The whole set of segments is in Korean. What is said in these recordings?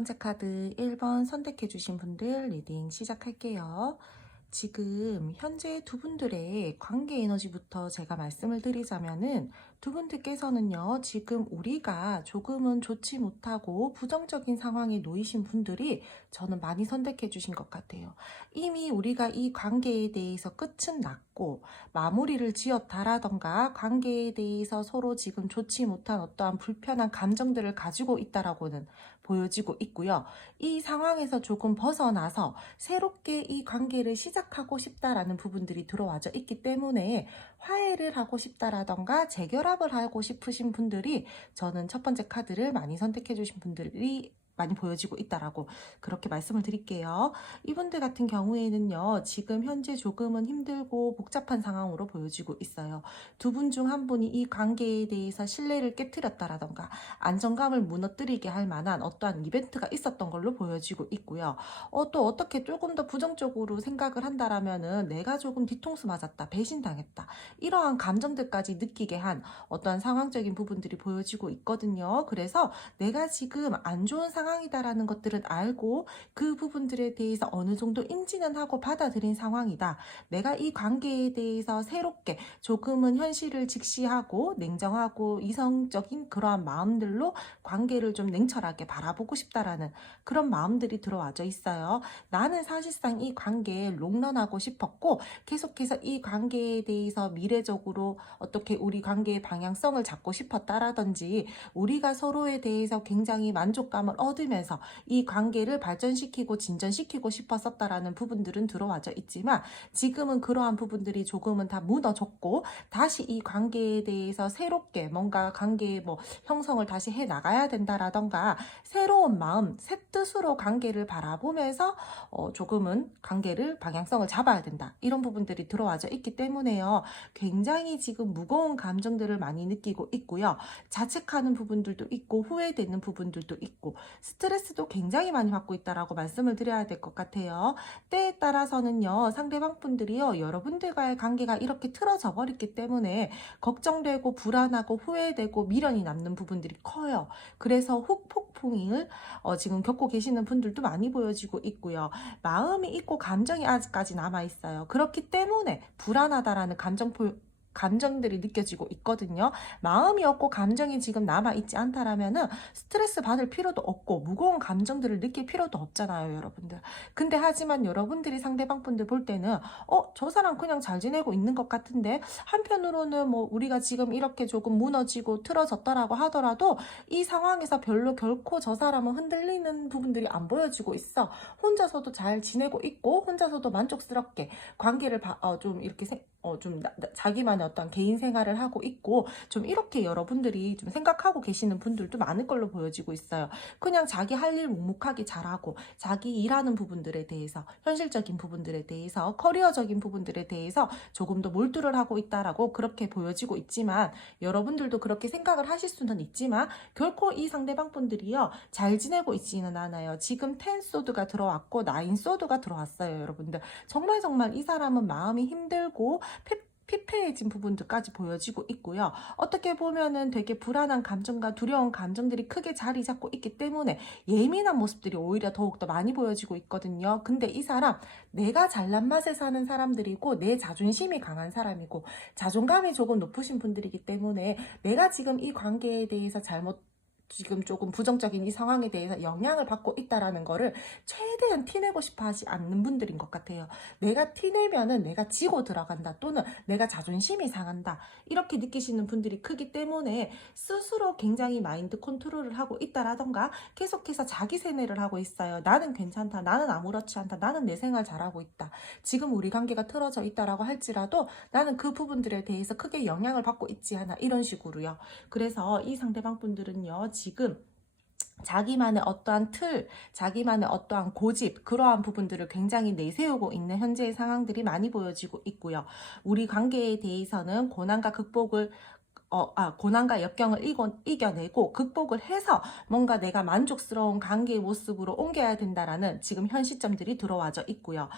번째 카드 1번 선택해 주신 분들 리딩 시작할게요. 지금 현재 두 분들의 관계 에너지부터 제가 말씀을 드리자면은 두 분들께서는요, 지금 우리가 조금은 좋지 못하고 부정적인 상황에 놓이신 분들이 저는 많이 선택해 주신 것 같아요. 이미 우리가 이 관계에 대해서 끝은 났고 마무리를 지었다라던가 관계에 대해서 서로 지금 좋지 못한 어떠한 불편한 감정들을 가지고 있다라고는 보여지고 있고요. 이 상황에서 조금 벗어나서 새롭게 이 관계를 시작하고 싶다라는 부분들이 들어와져 있기 때문에 화해를 하고 싶다라던가 재결합을 하고 싶으신 분들이 저는 첫 번째 카드를 많이 선택해 주신 분들이 많이 보여지고 있다라고 그렇게 말씀을 드릴게요. 이분들 같은 경우에는요, 지금 현재 조금은 힘들고 복잡한 상황으로 보여지고 있어요. 두 분 중 한 분이 이 관계에 대해서 신뢰를 깨뜨렸다라던가 안정감을 무너뜨리게 할 만한 어떠한 이벤트가 있었던 걸로 보여지고 있고요. 또 어떻게 조금 더 부정적으로 생각을 한다라면은 내가 조금 뒤통수 맞았다, 배신당했다, 이러한 감정들까지 느끼게 한 어떠한 상황적인 부분들이 보여지고 있거든요. 그래서 내가 지금 안 좋은 상황이다라는 것들은 알고 그 부분들에 대해서 어느 정도 인지는 하고 받아들인 상황이다. 내가 이 관계에 대해서 새롭게 조금은 현실을 직시하고 냉정하고 이성적인 그러한 마음들로 관계를 좀 냉철하게 바라보고 싶다라는 그런 마음들이 들어와져 있어요. 나는 사실상 이 관계에 롱런하고 싶었고 계속해서 이 관계에 대해서 미래적으로 어떻게 우리 관계의 방향성을 잡고 싶었다라든지 우리가 서로에 대해서 굉장히 만족감을 얻으면서 이 관계를 발전시키고 진전시키고 싶었었다라는 부분들은 들어와져 있지만 지금은 그러한 부분들이 조금은 다 무너졌고 다시 이 관계에 대해서 새롭게 뭔가 관계의 형성을 다시 해 나가야 된다라던가 새로운 마음, 새 뜻으로 관계를 바라보면서 조금은 관계를 방향성을 잡아야 된다. 이런 부분들이 들어와져 있기 때문에요. 굉장히 지금 무거운 감정들을 많이 느끼고 있고요. 자책하는 부분들도 있고 후회되는 부분들도 있고 스트레스도 굉장히 많이 받고 있다라고 말씀을 드려야 될 것 같아요. 때에 따라서는요. 상대방 분들이요. 여러분들과의 관계가 이렇게 틀어져 버렸기 때문에 걱정되고 불안하고 후회되고 미련이 남는 부분들이 커요. 그래서 후폭풍을 지금 겪고 계시는 분들도 많이 보여지고 있고요. 마음이 있고 감정이 아직까지 남아있어요. 그렇기 때문에 불안하다라는 감정들이 느껴지고 있거든요. 마음이 없고 감정이 지금 남아있지 않다라면은 스트레스 받을 필요도 없고 무거운 감정들을 느낄 필요도 없잖아요, 여러분들. 근데 하지만 여러분들이 상대방 분들 볼 때는 저 사람 그냥 잘 지내고 있는 것 같은데 한편으로는 우리가 지금 이렇게 조금 무너지고 틀어졌다라고 하더라도 이 상황에서 별로 결코 저 사람은 흔들리는 부분들이 안 보여지고 있어. 혼자서도 잘 지내고 있고 혼자서도 만족스럽게 관계를 좀 이렇게 자기만의 어떤 개인 생활을 하고 있고 좀 이렇게 여러분들이 좀 생각하고 계시는 분들도 많을 걸로 보여지고 있어요. 그냥 자기 할 일 묵묵하게 잘하고 자기 일하는 부분들에 대해서 현실적인 부분들에 대해서 커리어적인 부분들에 대해서 조금 더 몰두를 하고 있다라고 그렇게 보여지고 있지만 여러분들도 그렇게 생각을 하실 수는 있지만 결코 이 상대방 분들이요 잘 지내고 있지는 않아요. 지금 10 소드가 들어왔고 9 소드가 들어왔어요. 여러분들 정말 이 사람은 마음이 힘들고 피폐해진 부분들까지 보여지고 있고요. 어떻게 보면은 되게 불안한 감정과 두려운 감정들이 크게 자리 잡고 있기 때문에 예민한 모습들이 오히려 더욱더 많이 보여지고 있거든요. 근데 이 사람 내가 잘난 맛에 사는 사람들이고 내 자존심이 강한 사람이고 자존감이 조금 높으신 분들이기 때문에 내가 지금 이 관계에 대해서 지금 조금 부정적인 이 상황에 대해서 영향을 받고 있다라는 거를 최대한 티내고 싶어 하지 않는 분들인 것 같아요. 내가 티내면은 내가 지고 들어간다 또는 내가 자존심이 상한다 이렇게 느끼시는 분들이 크기 때문에 스스로 굉장히 마인드 컨트롤을 하고 있다라던가 계속해서 자기 세뇌를 하고 있어요. 나는 괜찮다, 나는 아무렇지 않다, 나는 내 생활 잘하고 있다, 지금 우리 관계가 틀어져 있다라고 할지라도 나는 그 부분들에 대해서 크게 영향을 받고 있지 않아, 이런 식으로요. 그래서 이 상대방 분들은요 지금 자기만의 어떠한 틀, 자기만의 어떠한 고집, 그러한 부분들을 굉장히 내세우고 있는 현재의 상황들이 많이 보여지고 있고요. 우리 관계에 대해서는 고난과 극복을 고난과 역경을 이겨내고 극복을 해서 뭔가 내가 만족스러운 관계의 모습으로 옮겨야 된다라는 지금 현 시점들이 들어와져 있고요.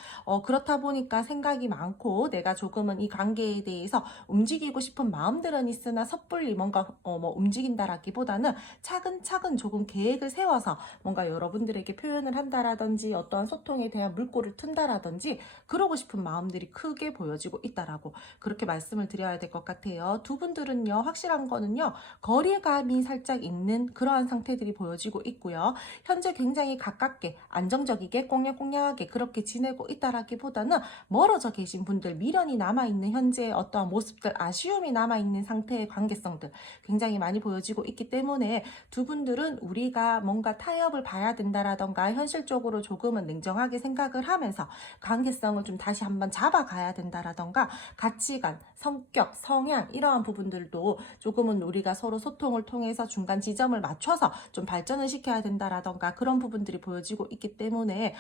그렇다 보니까 생각이 많고 내가 조금은 이 관계에 대해서 움직이고 싶은 마음들은 있으나 섣불리 뭔가 뭐 움직인다라기보다는 차근차근 조금 계획을 세워서 뭔가 여러분들에게 표현을 한다라든지 어떠한 소통에 대한 물꼬를 튼다라든지 그러고 싶은 마음들이 크게 보여지고 있다라고 그렇게 말씀을 드려야 될 것 같아요. 두 분들은요, 확실한 거는요, 거리감이 살짝 있는 그러한 상태들이 보여지고 있고요. 현재 굉장히 가깝게 안정적이게 꽁냥꽁냥하게 그렇게 지내고 있다라기보다는 멀어져 계신 분들, 미련이 남아있는 현재의 어떠한 모습들, 아쉬움이 남아있는 상태의 관계성들 굉장히 많이 보여지고 있기 때문에 두 분들은 우리가 뭔가 타협을 봐야 된다라던가 현실적으로 조금은 냉정하게 생각을 하면서 관계성을 좀 다시 한번 잡아가야 된다라던가 가치관, 성격, 성향 이러한 부분들도 조금은 우리가 서로 소통을 통해서 중간 지점을 맞춰서 좀 발전을 시켜야 된다라던가 그런 부분들이 보여지고 있기 때문에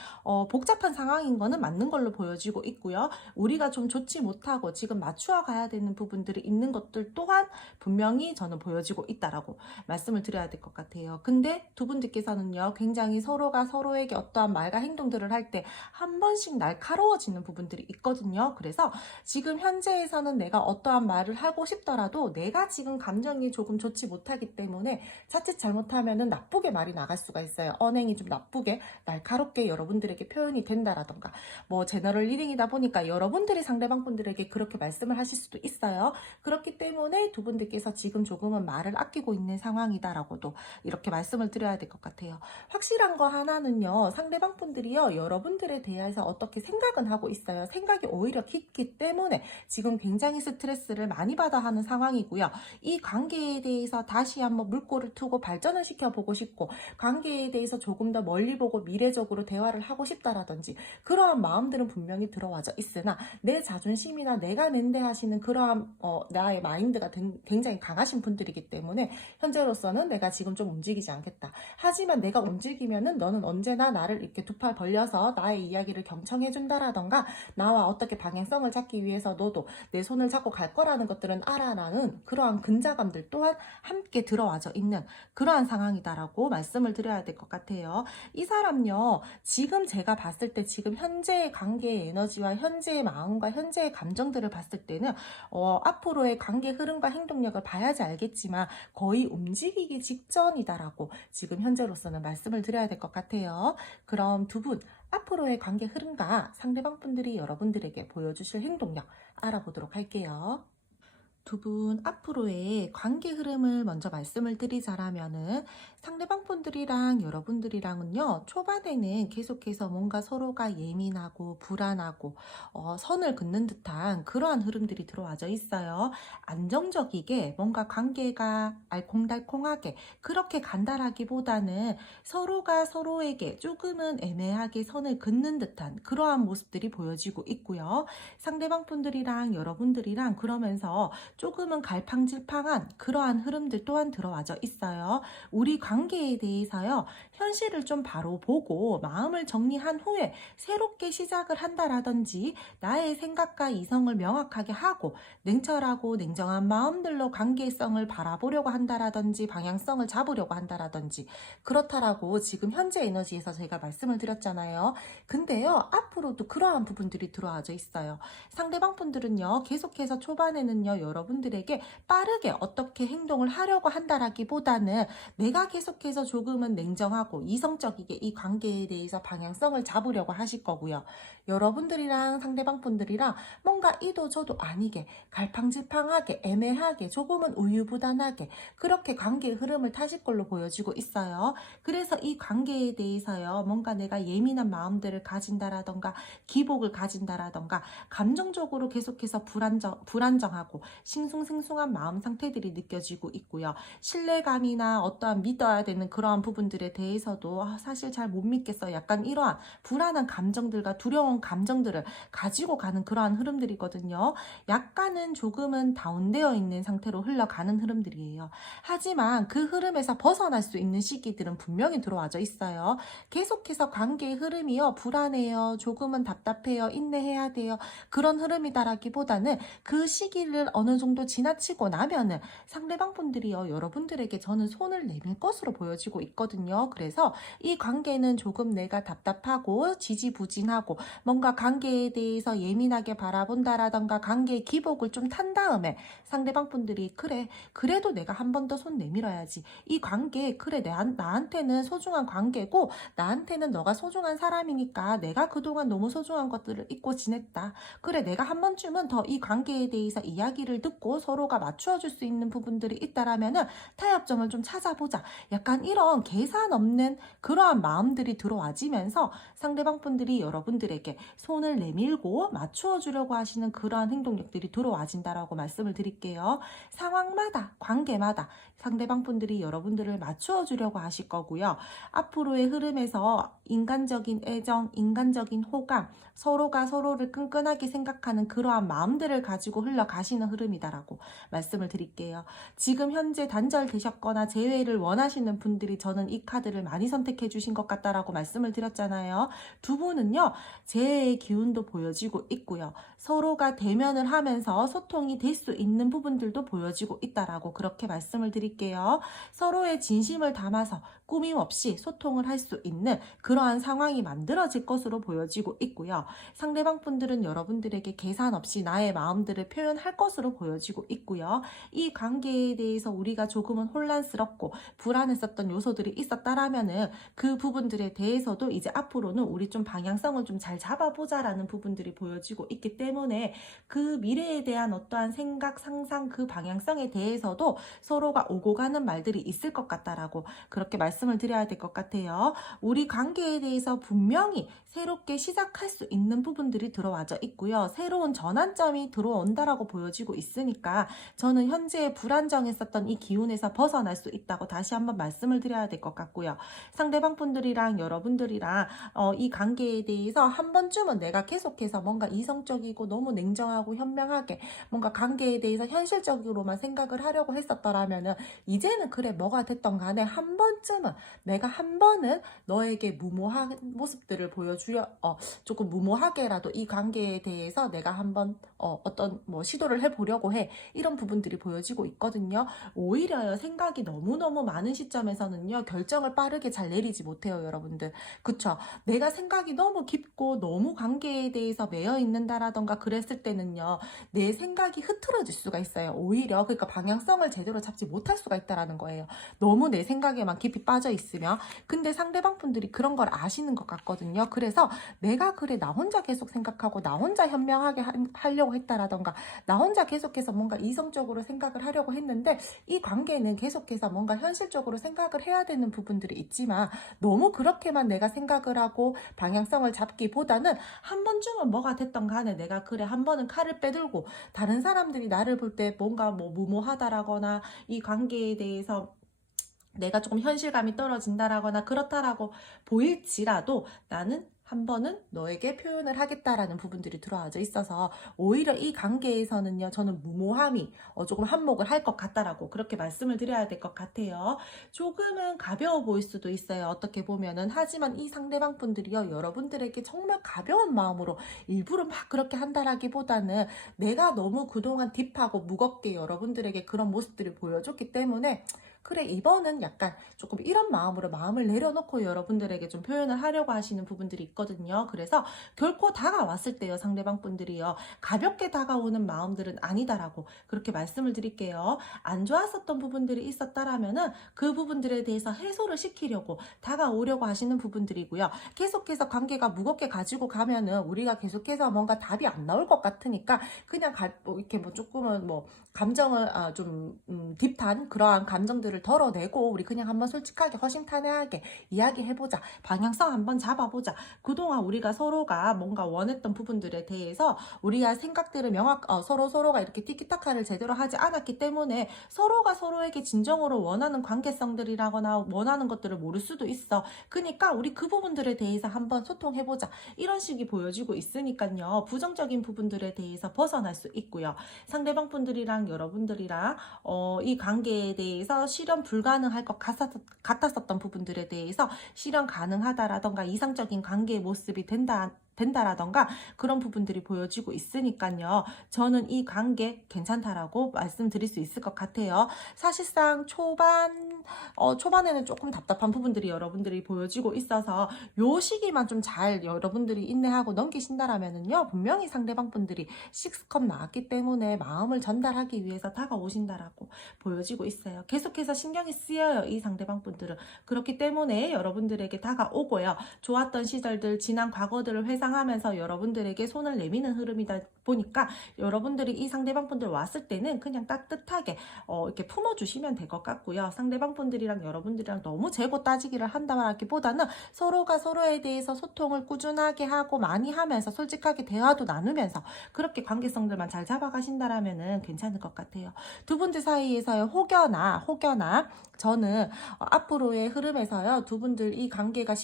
복잡한 상황인 거는 맞는 걸로 보여지고 있고요. 우리가 좀 좋지 못하고 지금 맞추어 가야 되는 부분들이 있는 것들 또한 분명히 저는 보여지고 있다라고 말씀을 드려야 될 것 같아요. 근데 두 분들께서는요, 굉장히 서로가 서로에게 어떠한 말과 행동들을 할 때 한 번씩 날카로워지는 부분들이 있거든요. 그래서 지금 현재에서는 내가 어떠한 말을 하고 싶더라도 내가 지금 감정이 조금 좋지 못하기 때문에 자칫 잘못하면은 나쁘게 말이 나갈 수가 있어요. 언행이 좀 나쁘게 날카롭게 여러분들에게 표현이 된다라던가 뭐 제너럴 리딩이다 보니까 여러분들이 상대방 분들에게 그렇게 말씀을 하실 수도 있어요. 그렇기 때문에 두 분들께서 지금 조금은 말을 아끼고 있는 상황이다라고도 이렇게 말씀을 드려야 될 것 같아요. 확실한 거 하나는요, 상대방 분들이요, 여러분들에 대해서 어떻게 생각은 하고 있어요. 생각이 오히려 깊기 때문에 지금 굉장히 스트레스를 많이 받아 하는 상황이고요. 이 관계에 대해서 다시 한번 물꼬를 트고 발전을 시켜보고 싶고 관계에 대해서 조금 더 멀리 보고 미래적으로 대화를 하고 싶다라든지 그러한 마음들은 분명히 들어와져 있으나 내 자존심이나 내가 낸대 하시는 그러한 나의 마인드가 굉장히 강하신 분들이기 때문에 현재로서는 내가 지금 좀 움직이지 않겠다. 하지만 내가 움직이면은 너는 언제나 나를 이렇게 두 팔 벌려서 나의 이야기를 경청해준다라던가 나와 어떻게 방향성을 잡기 위해서 너도 내 손을 잡고 갈 거라는 것들은 알아라는 그러한 근자감들 또한 함께 들어와져 있는 그러한 상황이다라고 말씀을 드려야 될 것 같아요. 이 사람요, 지금 제가 봤을 때 지금 현재의 관계의 에너지와 현재의 마음과 현재의 감정들을 봤을 때는 앞으로의 관계 흐름과 행동력을 봐야지 알겠지만 거의 움직이기 직전이다라고 지금 현재로서는 말씀을 드려야 될 것 같아요. 그럼 두 분 앞으로의 관계 흐름과 상대방 분들이 여러분들에게 보여주실 행동력 알아보도록 할게요. 두 분 앞으로의 관계 흐름을 먼저 말씀을 드리자라면은 상대방 분들이랑 여러분들이랑은요, 초반에는 계속해서 뭔가 서로가 예민하고 불안하고 선을 긋는 듯한 그러한 흐름들이 들어와져 있어요. 안정적이게 뭔가 관계가 알콩달콩하게 그렇게 간단하기보다는 서로가 서로에게 조금은 애매하게 선을 긋는 듯한 그러한 모습들이 보여지고 있고요. 상대방 분들이랑 여러분들이랑 그러면서 조금은 갈팡질팡한 그러한 흐름들 또한 들어와져 있어요. 우리 관계에 대해서요, 현실을 좀 바로 보고 마음을 정리한 후에 새롭게 시작을 한다라든지 나의 생각과 이성을 명확하게 하고 냉철하고 냉정한 마음들로 관계성을 바라보려고 한다라든지 방향성을 잡으려고 한다라든지 그렇다라고 지금 현재 에너지에서 제가 말씀을 드렸잖아요. 근데요, 앞으로도 그러한 부분들이 들어와져 있어요. 상대방 분들은요, 계속해서 초반에는요, 여러분들에게 빠르게 어떻게 행동을 하려고 한다라기보다는 내가 계속해서 조금은 냉정하고 이성적이게 이 관계에 대해서 방향성을 잡으려고 하실 거고요. 여러분들이랑 상대방 분들이랑 뭔가 이도 저도 아니게 갈팡질팡하게 애매하게 조금은 우유부단하게 그렇게 관계의 흐름을 타실 걸로 보여지고 있어요. 그래서 이 관계에 대해서요, 뭔가 내가 예민한 마음들을 가진다라던가 기복을 가진다라던가 감정적으로 계속해서 불안정하고 싱숭생숭한 마음 상태들이 느껴지고 있고요. 신뢰감이나 어떠한 믿어야 되는 그러한 부분들에 대해서도 사실 잘 못 믿겠어. 약간 이러한 불안한 감정들과 두려운 감정들을 가지고 가는 그러한 흐름들이거든요. 약간은 조금은 다운되어 있는 상태로 흘러가는 흐름들이에요. 하지만 그 흐름에서 벗어날 수 있는 시기들은 분명히 들어와져 있어요. 계속해서 관계의 흐름이요, 불안해요, 조금은 답답해요, 인내해야 돼요, 그런 흐름이다라기보다는 그 시기를 어느 정도 지나치고 나면은 상대방 분들이요, 여러분들에게 저는 손을 내밀 것으로 보여지고 있거든요. 그래서 이 관계는 조금 내가 답답하고 지지부진하고 뭔가 관계에 대해서 예민하게 바라본다라던가 관계의 기복을 좀 탄 다음에 상대방 분들이 그래, 그래도 내가 한 번 더 손 내밀어야지. 이 관계, 그래, 나한테는 소중한 관계고 나한테는 너가 소중한 사람이니까 내가 그동안 너무 소중한 것들을 잊고 지냈다. 그래, 내가 한 번쯤은 더 이 관계에 대해서 이야기를 듣고 서로가 맞추어 줄 수 있는 부분들이 있다라면은 타협점을 좀 찾아보자. 약간 이런 계산 없는 그러한 마음들이 들어와지면서 상대방 분들이 여러분들에게 손을 내밀고 맞추어 주려고 하시는 그러한 행동력들이 들어와진다라고 말씀을 드릴게요. 상황마다, 관계마다 상대방 분들이 여러분들을 맞추어 주려고 하실 거고요. 앞으로의 흐름에서 인간적인 애정, 인간적인 호감, 서로가 서로를 끈끈하게 생각하는 그러한 마음들을 가지고 흘러가시는 흐름이다라고 말씀을 드릴게요. 지금 현재 단절되셨거나 재회를 원하시는 분들이 저는 이 카드를 많이 선택해 주신 것 같다라고 말씀을 드렸잖아요. 두 분은요, 재회의 기운도 보여지고 있고요. 서로가 대면을 하면서 소통이 될 수 있는 부분들도 보여지고 있다라고 그렇게 말씀을 드릴게요. 서로의 진심을 담아서 꾸밈 없이 소통을 할 수 있는 그러한 상황이 만들어질 것으로 보여지고 있고요. 상대방 분들은 여러분들에게 계산 없이 나의 마음들을 표현할 것으로 보여지고 있고요. 이 관계에 대해서 우리가 조금은 혼란스럽고 불안했었던 요소들이 있었다라면은 그 부분들에 대해서도 이제 앞으로는 우리 좀 방향성을 좀 잘 잡아보자라는 부분들이 보여지고 있기 때문에 그 미래에 대한 어떠한 생각, 상상, 그 방향성에 대해서도 서로가 오고 가는 말들이 있을 것 같다라고 그렇게 말씀을 드려야 될 것 같아요. 우리 관계에 대해서 분명히 새롭게 시작할 수 있는 부분들이 들어와져 있고요. 새로운 전환점이 들어온다라고 보여지고 있으니까 저는 현재 불안정했었던 이 기운에서 벗어날 수 있다고 다시 한번 말씀을 드려야 될 것 같고요. 상대방 분들이랑 여러분들이랑 이 관계에 대해서 한 번쯤은 내가 계속해서 뭔가 이성적이고 너무 냉정하고 현명하게 뭔가 관계에 대해서 현실적으로만 생각을 하려고 했었더라면은 이제는 그래, 뭐가 됐던 간에 한 번쯤은 내가 한 번은 너에게 무모한 모습들을 보여주려 조금 무모하게라도 이 관계에 대해서 내가 한번 어떤 뭐 시도를 해보려고 해. 이런 부분들이 보여지고 있거든요. 오히려 생각이 너무너무 많은 시점에서는요, 결정을 빠르게 잘 내리지 못해요, 여러분들. 그쵸? 내가 생각이 너무 깊고 너무 관계에 대해서 매여 있는다라던가 그랬을 때는요, 내 생각이 흐트러질 수가 있어요. 오히려 그러니까 방향성을 제대로 잡지 못할 수가 있다라는 거예요. 너무 내 생각에만 깊이 빠져 있으면. 근데 상대방 분들이 그런 걸 아시는 것 같거든요. 그래서 내가 그래, 나 혼자 계속 생각하고 나 혼자 현명하게 하려고 했다라던가 나 혼자 계속해서 뭔가 이성적으로 생각을 하려고 했는데 이 관계는 계속해서 뭔가 현실적으로 생각을 해야 되는 부분들이 있지만 너무 그렇게만 내가 생각을 하고 방향성을 잡기보다는 한 번쯤은 뭐가 됐던 간에 내가 그래, 한 번은 칼을 빼들고 다른 사람들이 나를 볼 때 뭔가 뭐 무모하다라거나 이 관계에 대해서 내가 조금 현실감이 떨어진다라거나 그렇다라고 보일지라도 나는 한 번은 너에게 표현을 하겠다라는 부분들이 들어와져 있어서 오히려 이 관계에서는요, 저는 무모함이 조금 한몫을 할 것 같다라고 그렇게 말씀을 드려야 될 것 같아요. 조금은 가벼워 보일 수도 있어요, 어떻게 보면은. 하지만 이 상대방 분들이요, 여러분들에게 정말 가벼운 마음으로 일부러 막 그렇게 한다라기보다는 내가 너무 그동안 딥하고 무겁게 여러분들에게 그런 모습들을 보여줬기 때문에 그래, 이번은 약간 조금 이런 마음으로 마음을 내려놓고 여러분들에게 좀 표현을 하려고 하시는 부분들이 있거든요. 그래서 결코 다가왔을 때요, 상대방 분들이요, 가볍게 다가오는 마음들은 아니다라고 그렇게 말씀을 드릴게요. 안 좋았었던 부분들이 있었다라면은 그 부분들에 대해서 해소를 시키려고 다가오려고 하시는 부분들이고요. 계속해서 관계가 무겁게 가지고 가면은 우리가 계속해서 뭔가 답이 안 나올 것 같으니까 그냥 이렇게 뭐 조금은 뭐 감정을 좀 딥한 그러한 감정들을 덜어내고 우리 그냥 한번 솔직하게 허심탄회하게 이야기해보자. 방향성 한번 잡아보자. 그동안 우리가 서로가 뭔가 원했던 부분들에 대해서 우리가 생각들을 서로가 이렇게 티키타카를 제대로 하지 않았기 때문에 서로가 서로에게 진정으로 원하는 관계성들이라거나 원하는 것들을 모를 수도 있어. 그러니까 우리 그 부분들에 대해서 한번 소통해보자. 이런 식이 보여지고 있으니까요. 부정적인 부분들에 대해서 벗어날 수 있고요. 상대방 분들이랑 여러분들이랑 이 관계에 대해서 실현 불가능할 것 같았었던 부분들에 대해서 실현 가능하다라던가 이상적인 관계의 모습이 된다라던가 그런 부분들이 보여지고 있으니까요. 저는 이 관계 괜찮다라고 말씀드릴 수 있을 것 같아요. 사실상 초반에는 조금 답답한 부분들이 여러분들이 보여지고 있어서 요 시기만 좀 잘 여러분들이 인내하고 넘기신다라면은요, 분명히 상대방 분들이 식스컵 나왔기 때문에 마음을 전달하기 위해서 다가오신다라고 보여지고 있어요. 계속해서 신경이 쓰여요, 이 상대방 분들은. 그렇기 때문에 여러분들에게 다가오고요. 좋았던 시절들, 지난 과거들을 회상하면서 여러분들에게 손을 내미는 흐름이다 보니까 여러분들이 이 상대방 분들 왔을 때는 그냥 따뜻하게 이렇게 품어주시면 될 것 같고요. 상대방 분들이랑 여러분들이랑 너무 재고 따지기를 한다기보다는 서로가 서로에 대해서 소통을 꾸준하게 하고 많이 하면서 솔직하게 대화도 나누면서 그렇게 관계성들만 잘 잡아가신다라면은 괜찮을 것 같아요. 두 분들 사이에서의 혹여나 저는 앞으로의 흐름에서요, 두 분들 이 관계가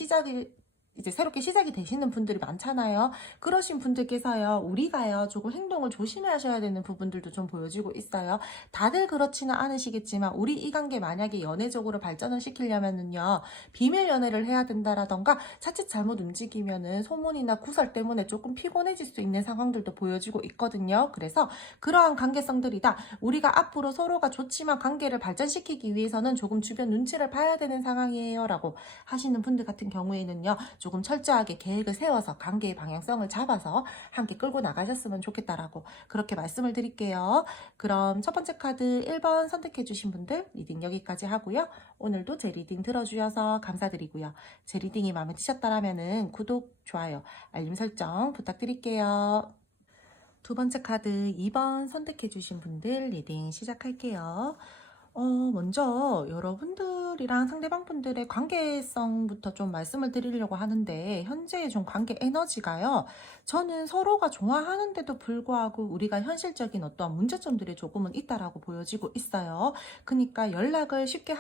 이제 새롭게 시작이 되시는 분들이 많잖아요. 그러신 분들께서요, 우리가요, 조금 행동을 조심하셔야 되는 부분들도 좀 보여지고 있어요. 다들 그렇지는 않으시겠지만, 우리 이 관계 만약에 연애적으로 발전을 시키려면은요, 비밀 연애를 해야 된다라던가, 자칫 잘못 움직이면은 소문이나 구설 때문에 조금 피곤해질 수 있는 상황들도 보여지고 있거든요. 그래서 그러한 관계성들이다. 우리가 앞으로 서로가 좋지만 관계를 발전시키기 위해서는 조금 주변 눈치를 봐야 되는 상황이에요. 라고 하시는 분들 같은 경우에는요, 조금 철저하게 계획을 세워서 관계의 방향성을 잡아서 함께 끌고 나가셨으면 좋겠다라고 그렇게 말씀을 드릴게요. 그럼 첫 번째 카드 1번 선택해 주신 분들 리딩 여기까지 하고요. 오늘도 제 리딩 들어주셔서 감사드리고요. 제 리딩이 마음에 드셨다면 구독, 좋아요, 알림 설정 부탁드릴게요. 두 번째 카드 2번 선택해 주신 분들 리딩 시작할게요. 먼저 여러분들이랑 상대방 분들의 관계성부터 좀 말씀을 드리려고 하는데, 현재의 좀 관계 에너지가요, 저는 서로가 좋아하는데도 불구하고 우리가 현실적인 어떠한 문제점들이 조금은 있다라고 보여지고 있어요. 그러니까 연락을 쉽게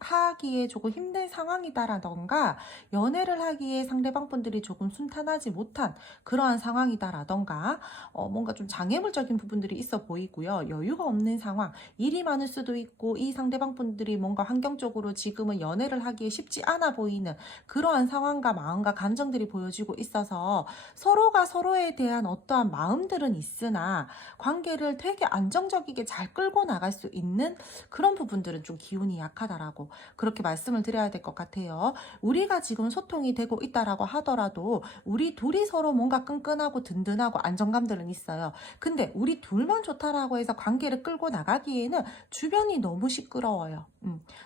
하기에 조금 힘든 상황이다라던가, 연애를 하기에 상대방 분들이 조금 순탄하지 못한 그러한 상황이다라던가, 뭔가 좀 장애물적인 부분들이 있어 보이고요. 여유가 없는 상황, 일이 많을 수도 있고, 이 상대방 분들이 뭔가 환경적으로 지금은 연애를 하기에 쉽지 않아 보이는 그러한 상황과 마음과 감정들이 보여지고 있어서 서로가 서로에 대한 어떠한 마음들은 있으나 관계를 되게 안정적이게 잘 끌고 나갈 수 있는 그런 부분들은 좀 기운이 약하다라고 그렇게 말씀을 드려야 될 것 같아요. 우리가 지금 소통이 되고 있다라고 하더라도 우리 둘이 서로 뭔가 끈끈하고 든든하고 안정감들은 있어요. 근데 우리 둘만 좋다라고 해서 관계를 끌고 나가기에는 주변이 너무 시끄러워요.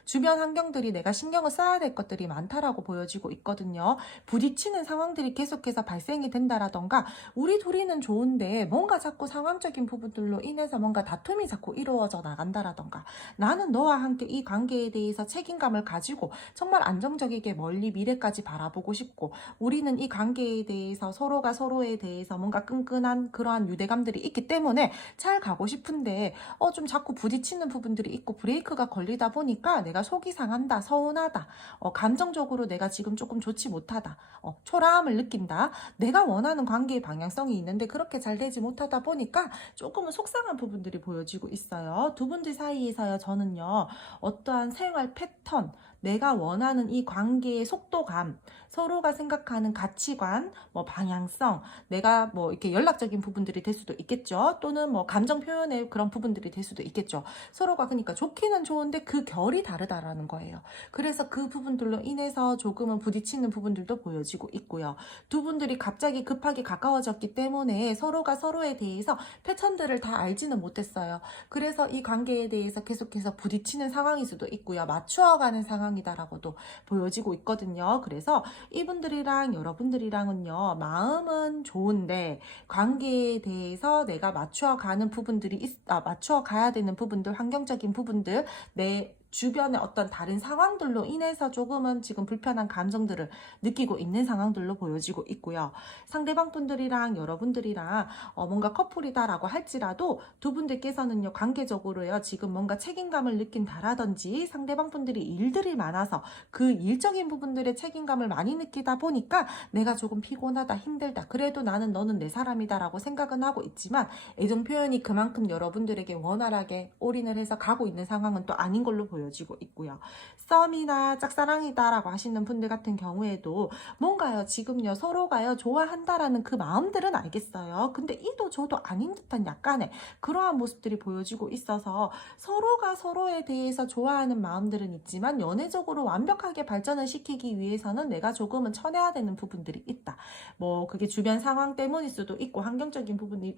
주변 환경들이 내가 신경을 써야 될 것들이 많다라고 보여지고 있거든요. 부딪히는 상황들이 계속해서 발생이 된다라던가, 우리 둘이는 좋은데 뭔가 자꾸 상황적인 부분들로 인해서 뭔가 다툼이 자꾸 이루어져 나간다라던가, 나는 너와 함께 이 관계에 대해서 책임감을 가지고 정말 안정적이게 멀리 미래까지 바라보고 싶고, 우리는 이 관계에 대해서 서로가 서로에 대해서 뭔가 끈끈한 그러한 유대감들이 있기 때문에 잘 가고 싶은데 좀 자꾸 부딪히는 부분들이 있고 브레이크가 걸리다 보니까 내가 속이 상한다, 서운하다, 감정적으로 내가 지금 조금 좋지 못하다, 초라함을 느낀다, 내가 원하는 관계의 방향성이 있는데 그렇게 잘 되지 못하다 보니까 조금은 속상한 부분들이 보여지고 있어요. 두 분들 사이에서요, 저는요, 어떠한 생활 패턴, 내가 원하는 이 관계의 속도감, 서로가 생각하는 가치관, 뭐 방향성, 내가 뭐 이렇게 연락적인 부분들이 될 수도 있겠죠. 또는 뭐 감정 표현의 그런 부분들이 될 수도 있겠죠. 서로가 그러니까 좋기는 좋은데 그 결이 다르다라는 거예요. 그래서 그 부분들로 인해서 조금은 부딪히는 부분들도 보여지고 있고요. 두 분들이 갑자기 급하게 가까워졌기 때문에 서로가 서로에 대해서 패턴들을 다 알지는 못했어요. 그래서 이 관계에 대해서 계속해서 부딪히는 상황일 수도 있고요. 맞추어가는 상황이다라고도 보여지고 있거든요. 그래서 이분들이랑 여러분들이랑은요, 마음은 좋은데 관계에 대해서 내가 맞추어가는 부분들이 맞추어가야 되는 부분들, 환경적인 부분들, 내 주변의 어떤 다른 상황들로 인해서 조금은 지금 불편한 감정들을 느끼고 있는 상황들로 보여지고 있고요. 상대방 분들이랑 여러분들이랑 뭔가 커플이다라고 할지라도 두 분들께서는요, 관계적으로요, 지금 뭔가 책임감을 느낀다라든지 상대방 분들이 일들이 많아서 그 일적인 부분들의 책임감을 많이 느끼다 보니까 내가 조금 피곤하다, 힘들다, 그래도 나는 너는 내 사람이다라고 생각은 하고 있지만 애정 표현이 그만큼 여러분들에게 원활하게 올인을 해서 가고 있는 상황은 또 아닌 걸로 보여요. 보여지고 있고요. 썸이나 짝사랑이다라고 하시는 분들 같은 경우에도 뭔가요, 지금요, 서로가요, 좋아한다라는 그 마음들은 알겠어요. 근데 이도 저도 아닌 듯한 약간의 그러한 모습들이 보여지고 있어서 서로가 서로에 대해서 좋아하는 마음들은 있지만 연애적으로 완벽하게 발전을 시키기 위해서는 내가 조금은 쳐내야 되는 부분들이 있다. 뭐 그게 주변 상황 때문일 수도 있고 환경적인 부분이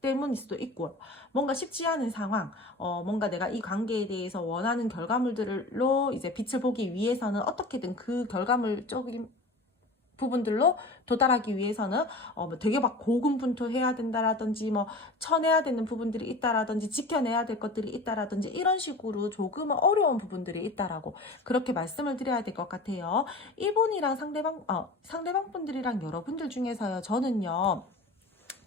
때문일 수도 있고 뭔가 쉽지 않은 상황, 뭔가 내가 이 관계에 대해서 원하는 결과물들로 이제 빛을 보기 위해서는 어떻게든 그 결과물적인 부분들로 도달하기 위해서는 뭐 되게 막 고군분투해야 된다라든지 뭐 쳐내야 되는 부분들이 있다라든지 지켜내야 될 것들이 있다라든지 이런 식으로 조금은 어려운 부분들이 있다라고 그렇게 말씀을 드려야 될 것 같아요. 이분이랑 상대방 분들이랑 여러분들 중에서요, 저는요,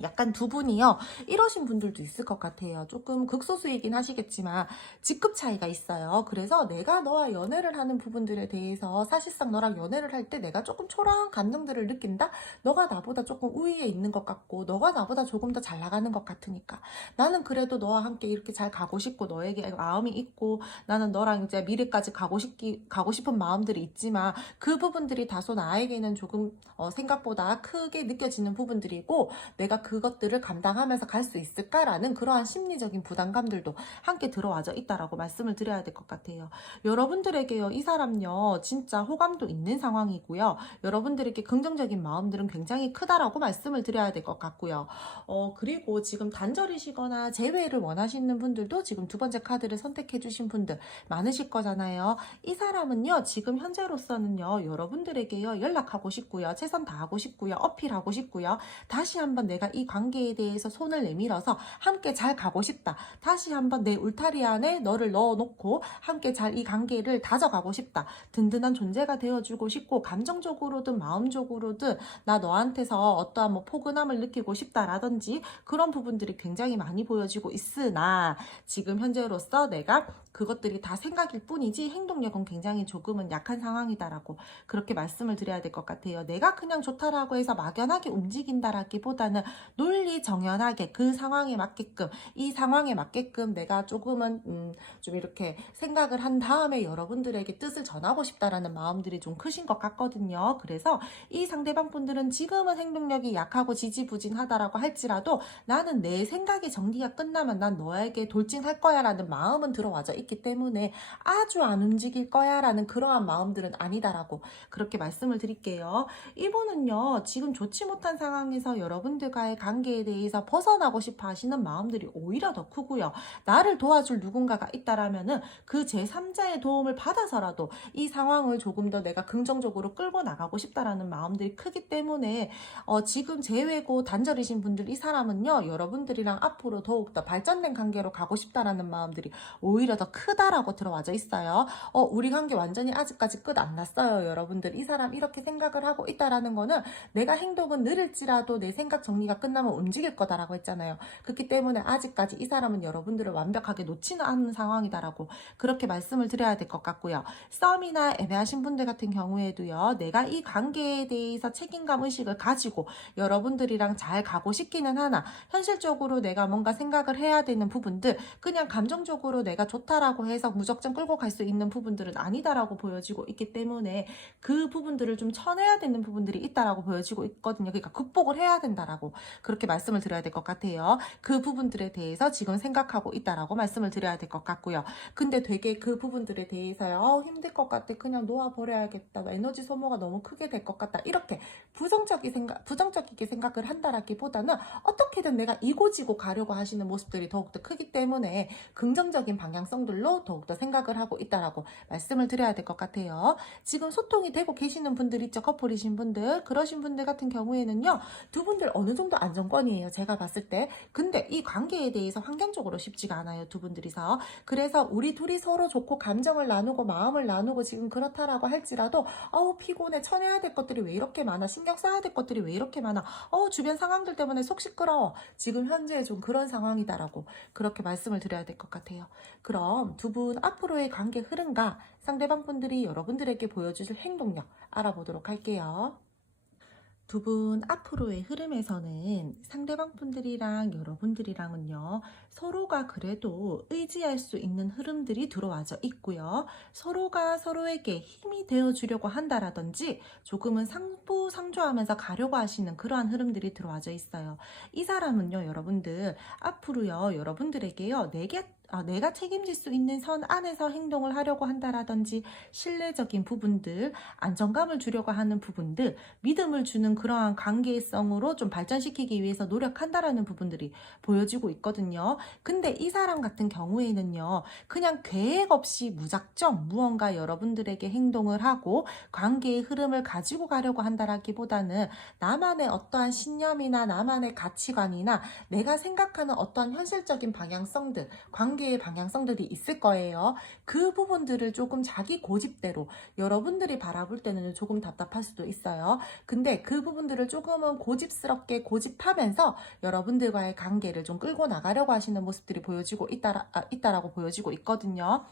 약간 두 분이요, 이러신 분들도 있을 것 같아요. 조금 극소수이긴 하시겠지만 직급 차이가 있어요. 그래서 내가 너와 연애를 하는 부분들에 대해서 사실상 너랑 연애를 할 때 내가 조금 초라한 감정들을 느낀다? 너가 나보다 조금 우위에 있는 것 같고 너가 나보다 조금 더 잘 나가는 것 같으니까 나는 그래도 너와 함께 이렇게 잘 가고 싶고 너에게 마음이 있고 나는 너랑 이제 미래까지 가고 싶은 마음들이 있지만 그 부분들이 다소 나에게는 조금 생각보다 크게 느껴지는 부분들이고 내가 그것들을 감당하면서 갈 수 있을까라는 그러한 심리적인 부담감들도 함께 들어와져 있다라고 말씀을 드려야 될 것 같아요. 여러분들에게요, 이 사람요, 진짜 호감도 있는 상황이고요. 여러분들에게 긍정적인 마음들은 굉장히 크다라고 말씀을 드려야 될 것 같고요. 그리고 지금 단절이시거나 재회를 원하시는 분들도 지금 두 번째 카드를 선택해 주신 분들 많으실 거잖아요. 이 사람은요, 지금 현재로서는요, 여러분들에게요, 연락하고 싶고요. 최선 다하고 싶고요. 어필하고 싶고요. 다시 한번 내가 이 관계에 대해서 손을 내밀어서 함께 잘 가고 싶다. 다시 한번 내 울타리 안에 너를 넣어놓고 함께 잘 이 관계를 다져가고 싶다. 든든한 존재가 되어주고 싶고 감정적으로든 마음적으로든 나 너한테서 어떠한 뭐 포근함을 느끼고 싶다라든지 그런 부분들이 굉장히 많이 보여지고 있으나 지금 현재로서 내가 그것들이 다 생각일 뿐이지 행동력은 굉장히 조금은 약한 상황이다라고 그렇게 말씀을 드려야 될 것 같아요. 내가 그냥 좋다라고 해서 막연하게 움직인다라기보다는 논리정연하게 그 상황에 맞게끔 이 상황에 맞게끔 내가 조금은 좀 이렇게 생각을 한 다음에 여러분들에게 뜻을 전하고 싶다라는 마음들이 좀 크신 것 같거든요. 그래서 이 상대방 분들은 지금은 행동력이 약하고 지지부진하다라고 할지라도 나는 내 생각이 정리가 끝나면 난 너에게 돌진할 거야 라는 마음은 들어와져 있기 때문에 아주 안 움직일 거야 라는 그러한 마음들은 아니다라고 그렇게 말씀을 드릴게요. 이분은요, 지금 좋지 못한 상황에서 여러분들과의 관계에 대해서 벗어나고 싶어 하시는 마음들이 오히려 더 크고요. 나를 도와줄 누군가가 있다라면은 그 제3자의 도움을 받아서라도 이 상황을 조금 더 내가 긍정적으로 끌고 나가고 싶다라는 마음들이 크기 때문에 지금 재회고 단절이신 분들, 이 사람은요, 여러분들이랑 앞으로 더욱더 발전된 관계로 가고 싶다라는 마음들이 오히려 더 크다라고 들어와져 있어요. 우리 관계 완전히 아직까지 끝 안 났어요, 여러분들. 이 사람 이렇게 생각을 하고 있다라는 거는 내가 행동은 느릴지라도 내 생각 정리가 끝나면 움직일 거다라고 했잖아요. 그렇기 때문에 아직까지 이 사람은 여러분들을 완벽하게 놓지는 않는 상황이다라고 그렇게 말씀을 드려야 될 것 같고요. 썸이나 애매하신 분들 같은 경우에도요, 내가 이 관계에 대해서 책임감 의식을 가지고 여러분들이랑 잘 가고 싶기는 하나 현실적으로 내가 뭔가 생각을 해야 되는 부분들, 그냥 감정적으로 내가 좋다라고 해서 무작정 끌고 갈 수 있는 부분들은 아니다라고 보여지고 있기 때문에 그 부분들을 좀 쳐내야 되는 부분들이 있다라고 보여지고 있거든요. 그러니까 극복을 해야 된다라고 그렇게 말씀을 드려야 될 것 같아요. 그 부분들에 대해서 지금 생각하고 있다라고 말씀을 드려야 될 것 같고요. 근데 되게 그 부분들에 대해서요, 힘들 것 같아, 그냥 놓아버려야겠다, 에너지 소모가 너무 크게 될 것 같다, 이렇게 부정적이게 생각을 한다라기보다는 어떻게든 내가 이고지고 가려고 하시는 모습들이 더욱더 크기 때문에 긍정적인 방향성들로 더욱더 생각을 하고 있다라고 말씀을 드려야 될 것 같아요. 지금 소통이 되고 계시는 분들 있죠, 커플이신 분들, 그러신 분들 같은 경우에는요, 두 분들 어느 정도 안정권이에요, 제가 봤을 때. 근데 이 관계에 대해서 환경적으로 쉽지가 않아요, 두 분들이서. 그래서 우리 둘이 서로 좋고 감정을 나누고 마음을 나누고 지금 그렇다라고 할지라도 피곤해, 쳐내야 될 것들이 왜 이렇게 많아, 신경 써야 될 것들이 왜 이렇게 많아, 주변 상황들 때문에 속 시끄러워, 지금 현재 좀 그런 상황이다라고 그렇게 말씀을 드려야 될 것 같아요. 그럼 두 분 앞으로의 관계 흐름과 상대방 분들이 여러분들에게 보여주실 행동력 알아보도록 할게요. 두 분 앞으로의 흐름에서는 상대방 분들이랑 여러분들이랑은요, 서로가 그래도 의지할 수 있는 흐름들이 들어와져 있고요. 서로가 서로에게 힘이 되어 주려고 한다라든지 조금은 상부상조하면서 가려고 하시는 그러한 흐름들이 들어와져 있어요. 이 사람은요, 여러분들 앞으로요, 여러분들에게요, 내가 책임질 수 있는 선 안에서 행동을 하려고 한다라든지 신뢰적인 부분들, 안정감을 주려고 하는 부분들, 믿음을 주는 그러한 관계성으로 좀 발전시키기 위해서 노력한다라는 부분들이 보여지고 있거든요. 근데 이 사람 같은 경우에는요, 그냥 계획 없이 무작정 무언가 여러분들에게 행동을 하고 관계의 흐름을 가지고 가려고 한다라기보다는 나만의 어떠한 신념이나 나만의 가치관이나 내가 생각하는 어떠한 현실적인 방향성들, 관계의 방향성들이 있을 거예요. 그 부분들을 조금 자기 고집대로 여러분들이 바라볼 때는 조금 답답할 수도 있어요. 근데 그 부분들을 조금은 고집스럽게 고집하면서 여러분들과의 관계를 좀 끌고 나가려고 하시는 모습들이 보여지고 있다라고 보여지고 있거든요.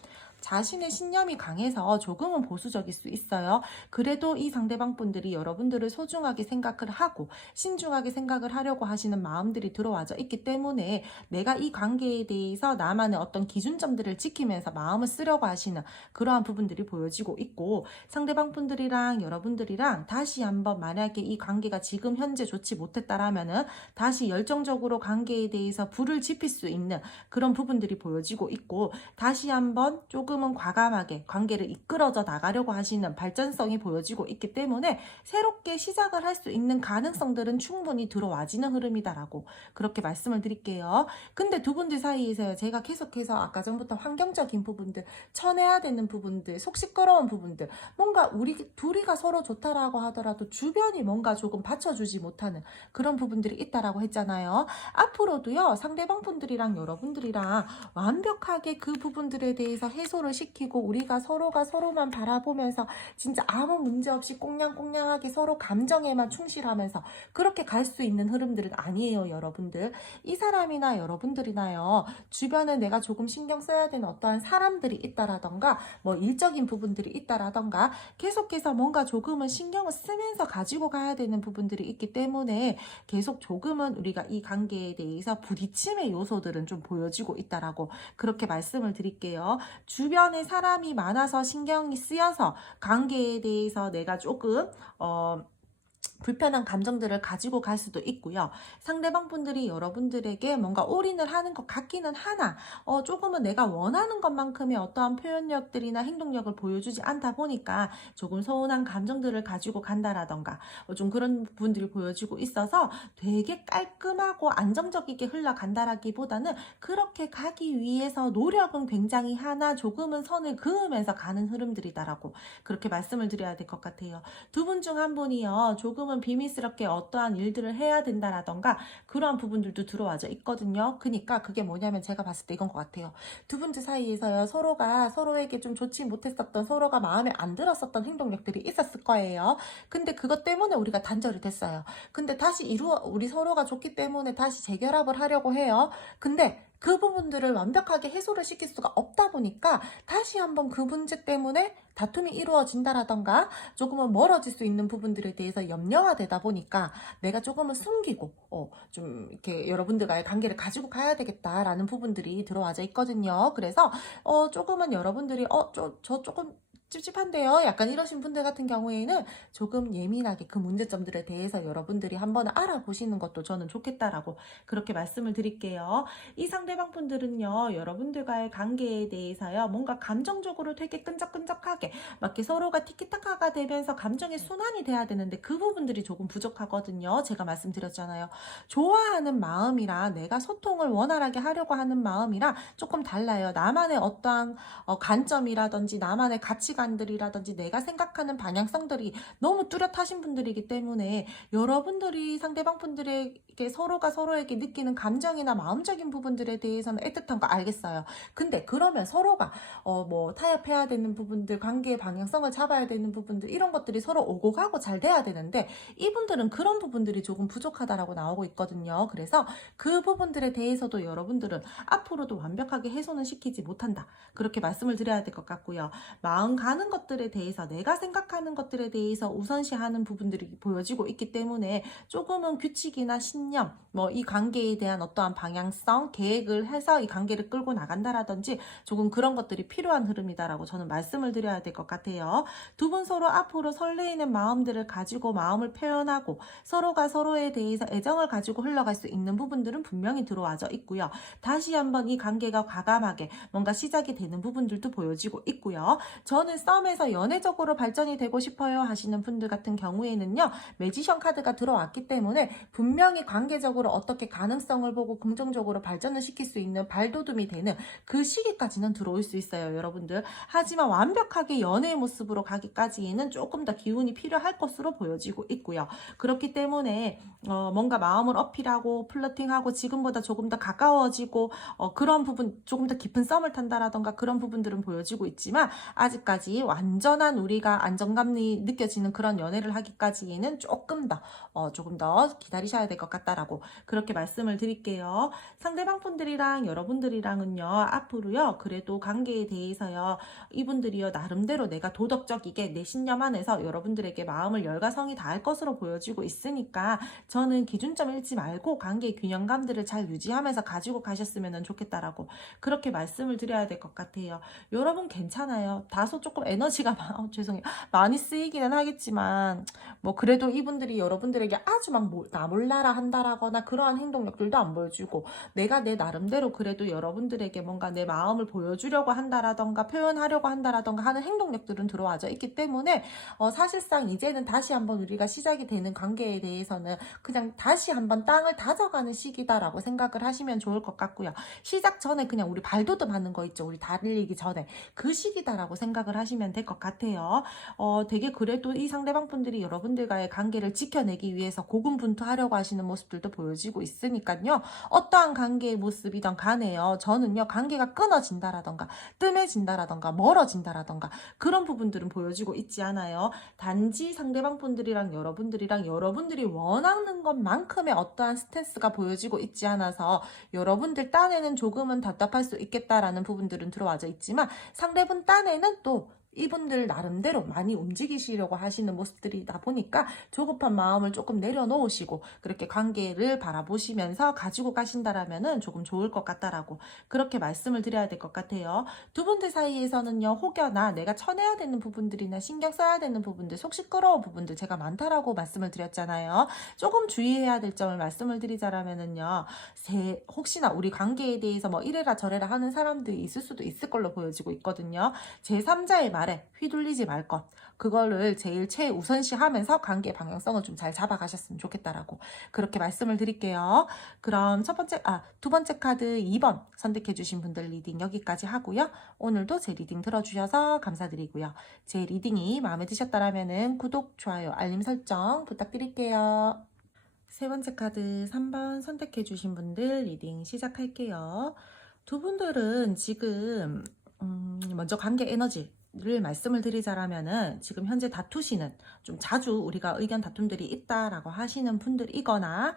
자신의 신념이 강해서 조금은 보수적일 수 있어요. 그래도 이 상대방 분들이 여러분들을 소중하게 생각을 하고 신중하게 생각을 하려고 하시는 마음들이 들어와져 있기 때문에 내가 이 관계에 대해서 나만의 어떤 기준점들을 지키면서 마음을 쓰려고 하시는 그러한 부분들이 보여지고 있고, 상대방 분들이랑 여러분들이랑 다시 한번 만약에 이 관계가 지금 현재 좋지 못했다라면은 다시 열정적으로 관계에 대해서 불을 지필 수 있는 그런 부분들이 보여지고 있고, 다시 한번 조금은 과감하게 관계를 이끌어져 나가려고 하시는 발전성이 보여지고 있기 때문에 새롭게 시작을 할 수 있는 가능성들은 충분히 들어와지는 흐름이다라고 그렇게 말씀을 드릴게요. 근데 두 분들 사이에서 제가 계속해서 아까 전부터 환경적인 부분들, 쳐내야 되는 부분들, 속 시끄러운 부분들, 뭔가 우리 둘이가 서로 좋다라고 하더라도 주변이 뭔가 조금 받쳐주지 못하는 그런 부분들이 있다라고 했잖아요. 앞으로도요, 상대방 분들이랑 여러분들이랑 완벽하게 그 부분들에 대해서 해소를 시키고 우리가 서로가 서로만 바라보면서 진짜 아무 문제 없이 꽁냥꽁냥하게 서로 감정에만 충실하면서 그렇게 갈 수 있는 흐름들은 아니에요, 여러분들. 이 사람이나 여러분들이나요, 주변에 내가 조금 신경 써야 되는 어떠한 사람들이 있다라던가 뭐 일적인 부분들이 있다라던가 계속해서 뭔가 조금은 신경을 쓰면서 가지고 가야 되는 부분들이 있기 때문에 계속 조금은 우리가 이 관계에 대해서 부딪힘의 요소들은 좀 보여지고 있다라고 그렇게 말씀을 드릴게요. 주변에 사람이 많아서 신경이 쓰여서 관계에 대해서 내가 조금 불편한 감정들을 가지고 갈 수도 있고요. 상대방 분들이 여러분들에게 뭔가 올인을 하는 것 같기는 하나 조금은 내가 원하는 것만큼의 어떠한 표현력들이나 행동력을 보여주지 않다 보니까 조금 서운한 감정들을 가지고 간다라던가 좀 그런 부분들이 보여지고 있어서 되게 깔끔하고 안정적이게 흘러간다라기보다는 그렇게 가기 위해서 노력은 굉장히 하나 조금은 선을 그으면서 가는 흐름들이다라고 그렇게 말씀을 드려야 될 것 같아요. 두 분 중 한 분이요, 조금은 비밀스럽게 어떠한 일들을 해야 된다라던가 그러한 부분들도 들어와져 있거든요. 그러니까 그게 뭐냐면 제가 봤을 때 이건 것 같아요. 두 분들 사이에서요, 서로가 서로에게 좀 좋지 못했었던, 서로가 마음에 안 들었었던 행동력들이 있었을 거예요. 근데 그것 때문에 우리가 단절이 됐어요. 근데 다시 우리 서로가 좋기 때문에 다시 재결합을 하려고 해요. 근데 그 부분들을 완벽하게 해소를 시킬 수가 없다 보니까 다시 한번 그 문제 때문에 다툼이 이루어진다라던가 조금은 멀어질 수 있는 부분들에 대해서 염려가 되다 보니까 내가 조금은 숨기고 좀 이렇게 여러분들과의 관계를 가지고 가야 되겠다라는 부분들이 들어와져 있거든요. 그래서 조금은 여러분들이 저 조금 찝찝한데요, 약간 이러신 분들 같은 경우에는 조금 예민하게 그 문제점들에 대해서 여러분들이 한번 알아보시는 것도 저는 좋겠다라고 그렇게 말씀을 드릴게요. 이 상대방 분들은요, 여러분들과의 관계에 대해서요, 뭔가 감정적으로 되게 끈적끈적하게 막 이렇게 서로가 티키타카가 되면서 감정의 순환이 돼야 되는데 그 부분들이 조금 부족하거든요. 제가 말씀드렸잖아요. 좋아하는 마음이랑 내가 소통을 원활하게 하려고 하는 마음이랑 조금 달라요. 나만의 어떠한 관점이라든지 나만의 가치관들이라든지 내가 생각하는 방향성들이 너무 뚜렷하신 분들이기 때문에 여러분들이 상대방 분들의 이게 서로가 서로에게 느끼는 감정이나 마음적인 부분들에 대해서는 애틋한 거 알겠어요. 근데 그러면 서로가 뭐 타협해야 되는 부분들, 관계의 방향성을 잡아야 되는 부분들, 이런 것들이 서로 오고 가고 잘 돼야 되는데 이분들은 그런 부분들이 조금 부족하다라고 나오고 있거든요. 그래서 그 부분들에 대해서도 여러분들은 앞으로도 완벽하게 해소는 시키지 못한다. 그렇게 말씀을 드려야 될 것 같고요. 마음 가는 것들에 대해서, 내가 생각하는 것들에 대해서 우선시하는 부분들이 보여지고 있기 때문에 조금은 규칙이나 신념, 뭐 이 관계에 대한 어떠한 방향성, 계획을 해서 이 관계를 끌고 나간다라든지 조금 그런 것들이 필요한 흐름이다라고 저는 말씀을 드려야 될 것 같아요. 두 분 서로 앞으로 설레이는 마음들을 가지고 마음을 표현하고 서로가 서로에 대해서 애정을 가지고 흘러갈 수 있는 부분들은 분명히 들어와져 있고요. 다시 한번 이 관계가 과감하게 뭔가 시작이 되는 부분들도 보여지고 있고요. 저는 썸에서 연애적으로 발전이 되고 싶어요 하시는 분들 같은 경우에는요, 매지션 카드가 들어왔기 때문에 분명히 관계적으로 어떻게 가능성을 보고 긍정적으로 발전을 시킬 수 있는 발돋움이 되는 그 시기까지는 들어올 수 있어요, 여러분들. 하지만 완벽하게 연애의 모습으로 가기까지는 조금 더 기운이 필요할 것으로 보여지고 있고요. 그렇기 때문에 뭔가 마음을 어필하고 플러팅하고 지금보다 조금 더 가까워지고 그런 부분, 조금 더 깊은 썸을 탄다라던가 그런 부분들은 보여지고 있지만 아직까지 완전한 우리가 안정감이 느껴지는 그런 연애를 하기까지는 조금 더 기다리셔야 될 것 같다라고 그렇게 말씀을 드릴게요. 상대방 분들이랑 여러분들이랑은요, 앞으로요, 그래도 관계에 대해서요, 이분들이요, 나름대로 내가 도덕적이게 내 신념 안에서 여러분들에게 마음을 열과 성이 다할 것으로 보여지고 있으니까 저는 기준점 잃지 말고 관계의 균형감들을 잘 유지하면서 가지고 가셨으면 좋겠다라고 그렇게 말씀을 드려야 될 것 같아요. 여러분 괜찮아요. 다소 조금 에너지가 죄송해요. 많이 쓰이기는 하겠지만 뭐 그래도 이분들이 여러분들에게 아주 막 나 몰라라 한다라거나 그러한 행동력들도 안 보여주고, 내가 내 나름대로 그래도 여러분들에게 뭔가 내 마음을 보여주려고 한다라던가 표현하려고 한다라던가 하는 행동력들은 들어와져 있기 때문에 사실상 이제는 다시 한번 우리가 시작이 되는 관계에 대해서는 그냥 다시 한번 땅을 다져가는 시기다라고 생각을 하시면 좋을 것 같고요. 시작 전에 그냥 우리 발돋움 하는 거 있죠. 우리 달리기 전에 그 시기다라고 생각을 하시면 될 것 같아요. 되게 그래도 이 상대방 분들이 여러분들과의 관계를 지켜내기 위해서 고군분투하려고 하시는 모습들도 보여지고 있으니까요. 어떠한 관계의 모습이든 간에요, 저는요, 관계가 끊어진다라던가 뜸해진다라던가 멀어진다라던가 그런 부분들은 보여지고 있지 않아요. 단지 상대방 분들이랑 여러분들이랑 여러분들이 원하는 것만큼의 어떠한 스탠스가 보여지고 있지 않아서 여러분들 딴에는 조금은 답답할 수 있겠다라는 부분들은 들어와져 있지만 상대분 딴에는 또 이분들 나름대로 많이 움직이시려고 하시는 모습들이다 보니까 조급한 마음을 조금 내려놓으시고 그렇게 관계를 바라보시면서 가지고 가신다라면은 조금 좋을 것 같다라고 그렇게 말씀을 드려야 될 것 같아요. 두 분들 사이에서는요, 혹여나 내가 쳐내야 되는 부분들이나 신경 써야 되는 부분들, 속 시끄러운 부분들 제가 많다라고 말씀을 드렸잖아요. 조금 주의해야 될 점을 말씀을 드리자라면은요, 혹시나 우리 관계에 대해서 뭐 이래라 저래라 하는 사람들이 있을 수도 있을 걸로 보여지고 있거든요. 제3자의 말에 휘둘리지 말 것, 그거를 제일 최우선시하면서 관계 방향성을 좀 잘 잡아가셨으면 좋겠다라고 그렇게 말씀을 드릴게요. 그럼 두 번째 카드 2번 선택해주신 분들 리딩 여기까지 하고요. 오늘도 제 리딩 들어주셔서 감사드리고요. 제 리딩이 마음에 드셨다라면은 구독, 좋아요, 알림 설정 부탁드릴게요. 세 번째 카드 3번 선택해주신 분들 리딩 시작할게요. 두 분들은 지금 먼저 관계 에너지를 말씀을 드리자라면은 지금 현재 다투시는, 좀 자주 우리가 의견 다툼들이 있다라고 하시는 분들이거나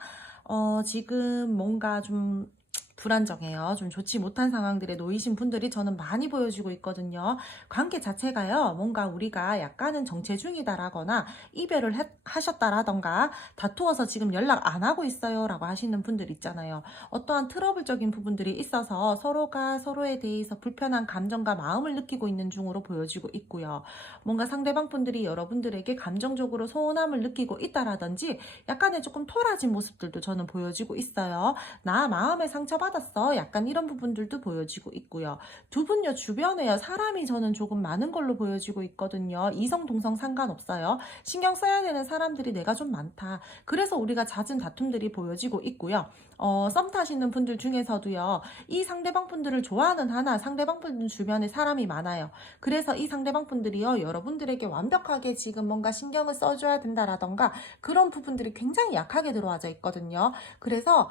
지금 뭔가 좀 불안정해요. 좀 좋지 못한 상황들에 놓이신 분들이 저는 많이 보여지고 있거든요. 관계 자체가요, 뭔가 우리가 약간은 정체 중이다라거나 이별을 하셨다라던가 다투어서 지금 연락 안 하고 있어요 라고 하시는 분들 있잖아요. 어떠한 트러블적인 부분들이 있어서 서로가 서로에 대해서 불편한 감정과 마음을 느끼고 있는 중으로 보여지고 있고요. 뭔가 상대방 분들이 여러분들에게 감정적으로 소원함을 느끼고 있다라든지 약간의 조금 토라진 모습들도 저는 보여지고 있어요. 나 마음에 상처받 상처받았어. 약간 이런 부분들도 보여지고 있고요. 두 분요, 주변에요, 사람이 저는 조금 많은 걸로 보여지고 있거든요. 이성, 동성 상관없어요. 신경 써야 되는 사람들이 내가 좀 많다. 그래서 우리가 잦은 다툼들이 보여지고 있고요. 썸 타시는 분들 중에서도요, 이 상대방 분들을 좋아하는 하나, 상대방 분들 주변에 사람이 많아요. 그래서 이 상대방 분들이요, 여러분들에게 완벽하게 지금 뭔가 신경을 써줘야 된다라던가 그런 부분들이 굉장히 약하게 들어와져 있거든요. 그래서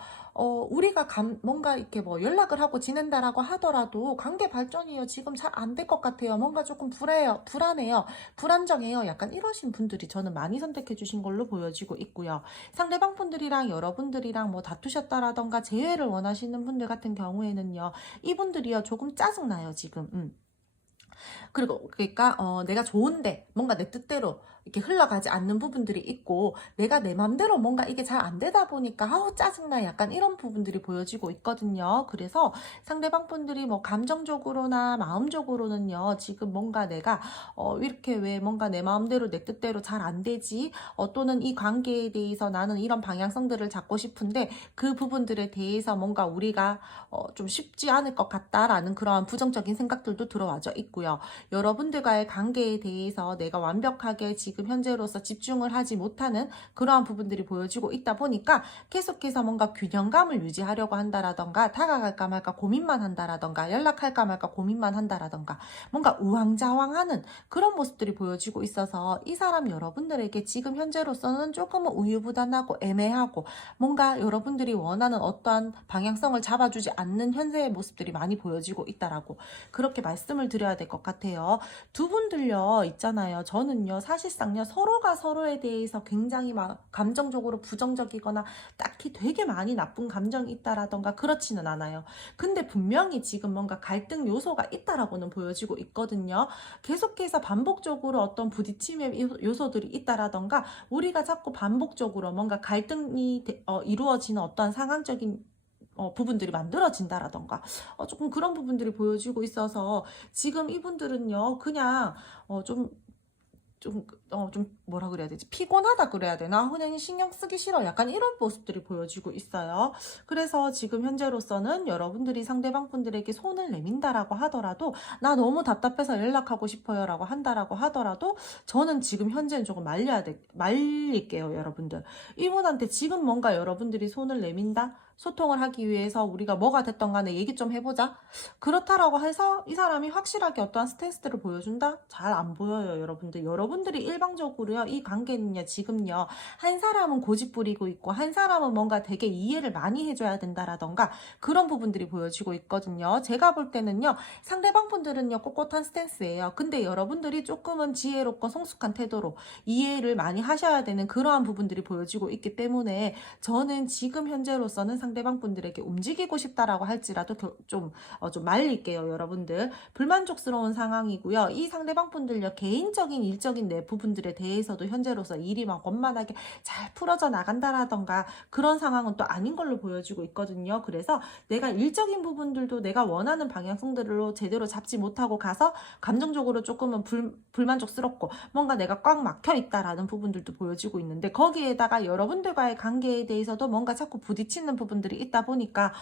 우리가 뭔가 이렇게 뭐 연락을 하고 지낸다라고 하더라도 관계 발전이요, 지금 잘 안 될 것 같아요. 뭔가 조금 불안해요. 불안정해요. 약간 이러신 분들이 저는 많이 선택해 주신 걸로 보여지고 있고요. 상대방 분들이랑 여러분들이랑 뭐 다투셨다라던가 재회를 원하시는 분들 같은 경우에는요, 이분들이요, 조금 짜증나요, 지금. 그리고 그러니까 내가 좋은데 뭔가 내 뜻대로 이렇게 흘러가지 않는 부분들이 있고, 내가 내 맘대로 뭔가 이게 잘 안 되다 보니까 아우 짜증나, 약간 이런 부분들이 보여지고 있거든요. 그래서 상대방 분들이 뭐 감정적으로나 마음적으로는요, 지금 뭔가 내가 이렇게 왜 뭔가 내 마음대로 내 뜻대로 잘 안 되지, 또는 이 관계에 대해서 나는 이런 방향성들을 잡고 싶은데 그 부분들에 대해서 뭔가 우리가 좀 쉽지 않을 것 같다라는 그러한 부정적인 생각들도 들어와져 있고요. 여러분들과의 관계에 대해서 내가 완벽하게 지금 현재로서 집중을 하지 못하는 그러한 부분들이 보여지고 있다 보니까 계속해서 뭔가 균형감을 유지하려고 한다라던가, 다가갈까 말까 고민만 한다라던가, 연락할까 말까 고민만 한다라던가, 뭔가 우왕좌왕하는 그런 모습들이 보여지고 있어서 이 사람 여러분들에게 지금 현재로서는 조금은 우유부단하고 애매하고, 뭔가 여러분들이 원하는 어떠한 방향성을 잡아주지 않는 현재의 모습들이 많이 보여지고 있다라고, 그렇게 말씀을 드려야 될 것 같아요. 두 분들요, 있잖아요. 저는요, 사실상요, 서로가 서로에 대해서 굉장히 막 감정적으로 부정적이거나 딱히 되게 많이 나쁜 감정이 있다라던가 그렇지는 않아요. 근데 분명히 지금 뭔가 갈등 요소가 있다라고는 보여지고 있거든요. 계속해서 반복적으로 어떤 부딪힘의 요소들이 있다라던가, 우리가 자꾸 반복적으로 뭔가 갈등이 이루어지는 어떠한 상황적인 부분들이 만들어진다라던가, 조금 그런 부분들이 보여지고 있어서 지금 이분들은요, 그냥 좀 뭐라 그래야 되지? 피곤하다 그래야 되나? 그냥 신경 쓰기 싫어. 약간 이런 모습들이 보여지고 있어요. 그래서 지금 현재로서는 여러분들이 상대방 분들에게 손을 내민다라고 하더라도, 나 너무 답답해서 연락하고 싶어요라고 한다라고 하더라도, 저는 지금 현재는 조금 말릴게요, 여러분들. 이분한테 지금 뭔가 여러분들이 손을 내민다? 소통을 하기 위해서 우리가 뭐가 됐던 간에 얘기 좀 해보자. 그렇다라고 해서 이 사람이 확실하게 어떠한 스탠스들을 보여준다? 잘 안 보여요, 여러분들. 여러분들이 일방적으로요, 이 관계는요, 지금요, 한 사람은 고집 부리고 있고, 한 사람은 뭔가 되게 이해를 많이 해줘야 된다라던가, 그런 부분들이 보여지고 있거든요. 제가 볼 때는요, 상대방 분들은요, 꼿꼿한 스탠스예요. 근데 여러분들이 조금은 지혜롭고 성숙한 태도로 이해를 많이 하셔야 되는 그러한 부분들이 보여지고 있기 때문에, 저는 지금 현재로서는 상대방 분들에게 움직이고 싶다라고 할지라도 좀 말릴게요, 여러분들. 불만족스러운 상황이고요. 이 상대방 분들요, 개인적인 일적인 내 부분들에 대해서도 현재로서 일이 막 원만하게 잘 풀어져 나간다라던가 그런 상황은 또 아닌 걸로 보여지고 있거든요. 그래서 내가 일적인 부분들도 내가 원하는 방향성들로 제대로 잡지 못하고 가서 감정적으로 조금은 불만족스럽고 뭔가 내가 꽉 막혀 있다라는 부분들도 보여지고 있는데, 거기에다가 여러분들과의 관계에 대해서도 뭔가 자꾸 부딪히는 부분들이 있다 보니까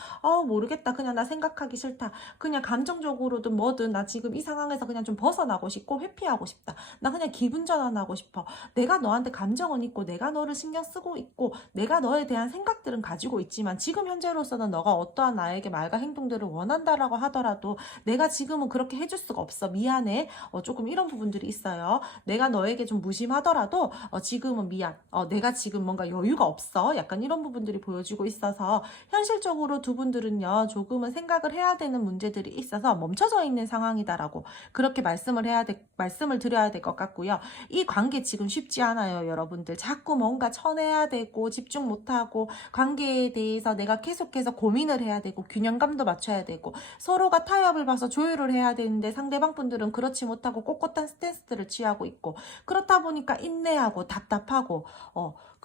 모르겠다, 그냥 나 생각하기 싫다, 그냥 감정적으로든 뭐든 나 지금 이 상황에서 그냥 좀 벗어나고 싶고 회피하고 싶다, 나 그냥 기분 전환하고 싶어, 내가 너한테 감정은 있고 내가 너를 신경 쓰고 있고 내가 너에 대한 생각들은 가지고 있지만 지금 현재로서는 너가 어떠한 나에게 말과 행동들을 원한다라고 하더라도 내가 지금은 그렇게 해줄 수가 없어, 미안해, 조금 이런 부분들이 있어요. 내가 너에게 좀 무심하더라도 지금은 미안, 내가 지금 뭔가 여유가 없어, 약간 이런 부분들이 보여지고 있어서 현실적으로 두 분들은요, 조금은 생각을 해야 되는 문제들이 있어서 멈춰져 있는 상황이다라고 그렇게 말씀을 드려야 될 것 같고요. 이 관계 지금 쉽지 않아요, 여러분들. 자꾸 뭔가 쳐내야 되고 집중 못하고 관계에 대해서 내가 계속해서 고민을 해야 되고 균형감도 맞춰야 되고 서로가 타협을 봐서 조율을 해야 되는데, 상대방 분들은 그렇지 못하고 꼿꼿한 스탠스들을 취하고 있고, 그렇다 보니까 인내하고 답답하고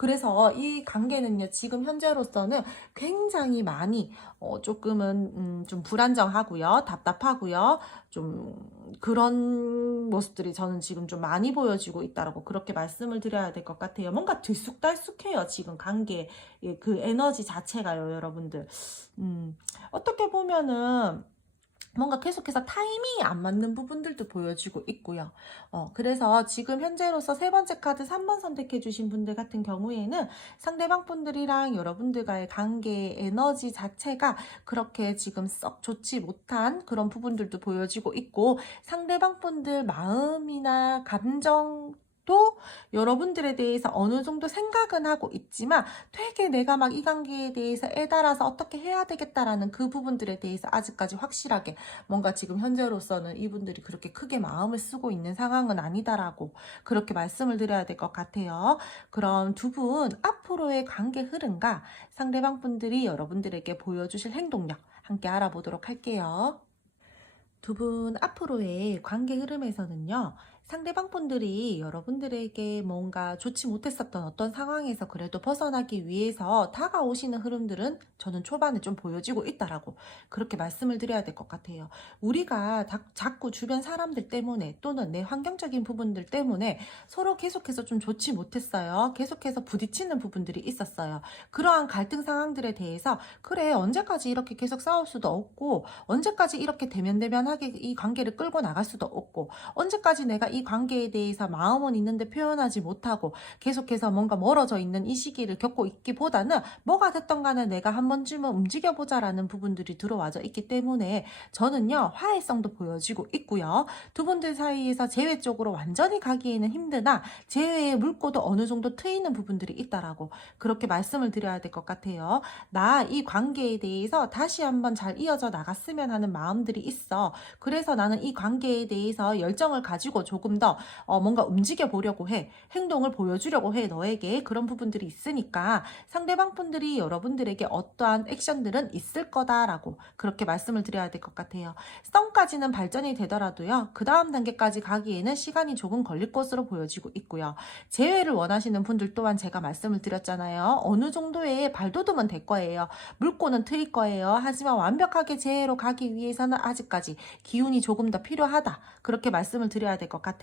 그래서 이 관계는요, 지금 현재로서는 굉장히 많이 조금은 좀 불안정하고요, 답답하고요, 좀 그런 모습들이 저는 지금 좀 많이 보여지고 있다라고 그렇게 말씀을 드려야 될 것 같아요. 뭔가 들쑥달쑥해요, 지금 관계의 그 에너지 자체가요, 여러분들. 어떻게 보면은 뭔가 계속해서 타이밍이 안 맞는 부분들도 보여지고 있고요. 그래서 지금 현재로서 세 번째 카드 3번 선택해 주신 분들 같은 경우에는 상대방 분들이랑 여러분들과의 관계 에너지 자체가 그렇게 지금 썩 좋지 못한 그런 부분들도 보여지고 있고, 상대방 분들 마음이나 감정 도 여러분들에 대해서 어느 정도 생각은 하고 있지만 되게 내가 막 이 관계에 대해서 애달아서 어떻게 해야 되겠다라는 그 부분들에 대해서 아직까지 확실하게 뭔가 지금 현재로서는 이분들이 그렇게 크게 마음을 쓰고 있는 상황은 아니다라고 그렇게 말씀을 드려야 될 것 같아요. 그럼 두 분 앞으로의 관계 흐름과 상대방 분들이 여러분들에게 보여주실 행동력 함께 알아보도록 할게요. 두 분 앞으로의 관계 흐름에서는요, 상대방 분들이 여러분들에게 뭔가 좋지 못했었던 어떤 상황에서 그래도 벗어나기 위해서 다가오시는 흐름들은 저는 초반에 좀 보여지고 있다라고 그렇게 말씀을 드려야 될 것 같아요. 우리가 자꾸 주변 사람들 때문에 또는 내 환경적인 부분들 때문에 서로 계속해서 좀 좋지 못했어요. 계속해서 부딪히는 부분들이 있었어요. 그러한 갈등 상황들에 대해서 그래, 언제까지 이렇게 계속 싸울 수도 없고, 언제까지 이렇게 대면대면하게 이 관계를 끌고 나갈 수도 없고, 언제까지 내가 이 관계에 대해서 마음은 있는데 표현하지 못하고 계속해서 뭔가 멀어져 있는 이 시기를 겪고 있기보다는 뭐가 됐던 간에 내가 한 번쯤은 움직여보자라는 부분들이 들어와져 있기 때문에 저는요, 화해성도 보여지고 있고요. 두 분들 사이에서 재회 쪽으로 완전히 가기에는 힘드나 재회의 물꼬도 어느 정도 트이는 부분들이 있다라고 그렇게 말씀을 드려야 될 것 같아요. 나 이 관계에 대해서 다시 한번 잘 이어져 나갔으면 하는 마음들이 있어. 그래서 나는 이 관계에 대해서 열정을 가지고 조금 더 뭔가 움직여 보려고 해. 행동을 보여주려고 해. 너에게 그런 부분들이 있으니까 상대방 분들이 여러분들에게 어떠한 액션들은 있을 거다라고 그렇게 말씀을 드려야 될 것 같아요. 썸까지는 발전이 되더라도요, 그 다음 단계까지 가기에는 시간이 조금 걸릴 것으로 보여지고 있고요. 재회를 원하시는 분들 또한 제가 말씀을 드렸잖아요. 어느 정도의 발돋움은 될 거예요. 물꼬는 트일 거예요. 하지만 완벽하게 재회로 가기 위해서는 아직까지 기운이 조금 더 필요하다. 그렇게 말씀을 드려야 될 것 같아요.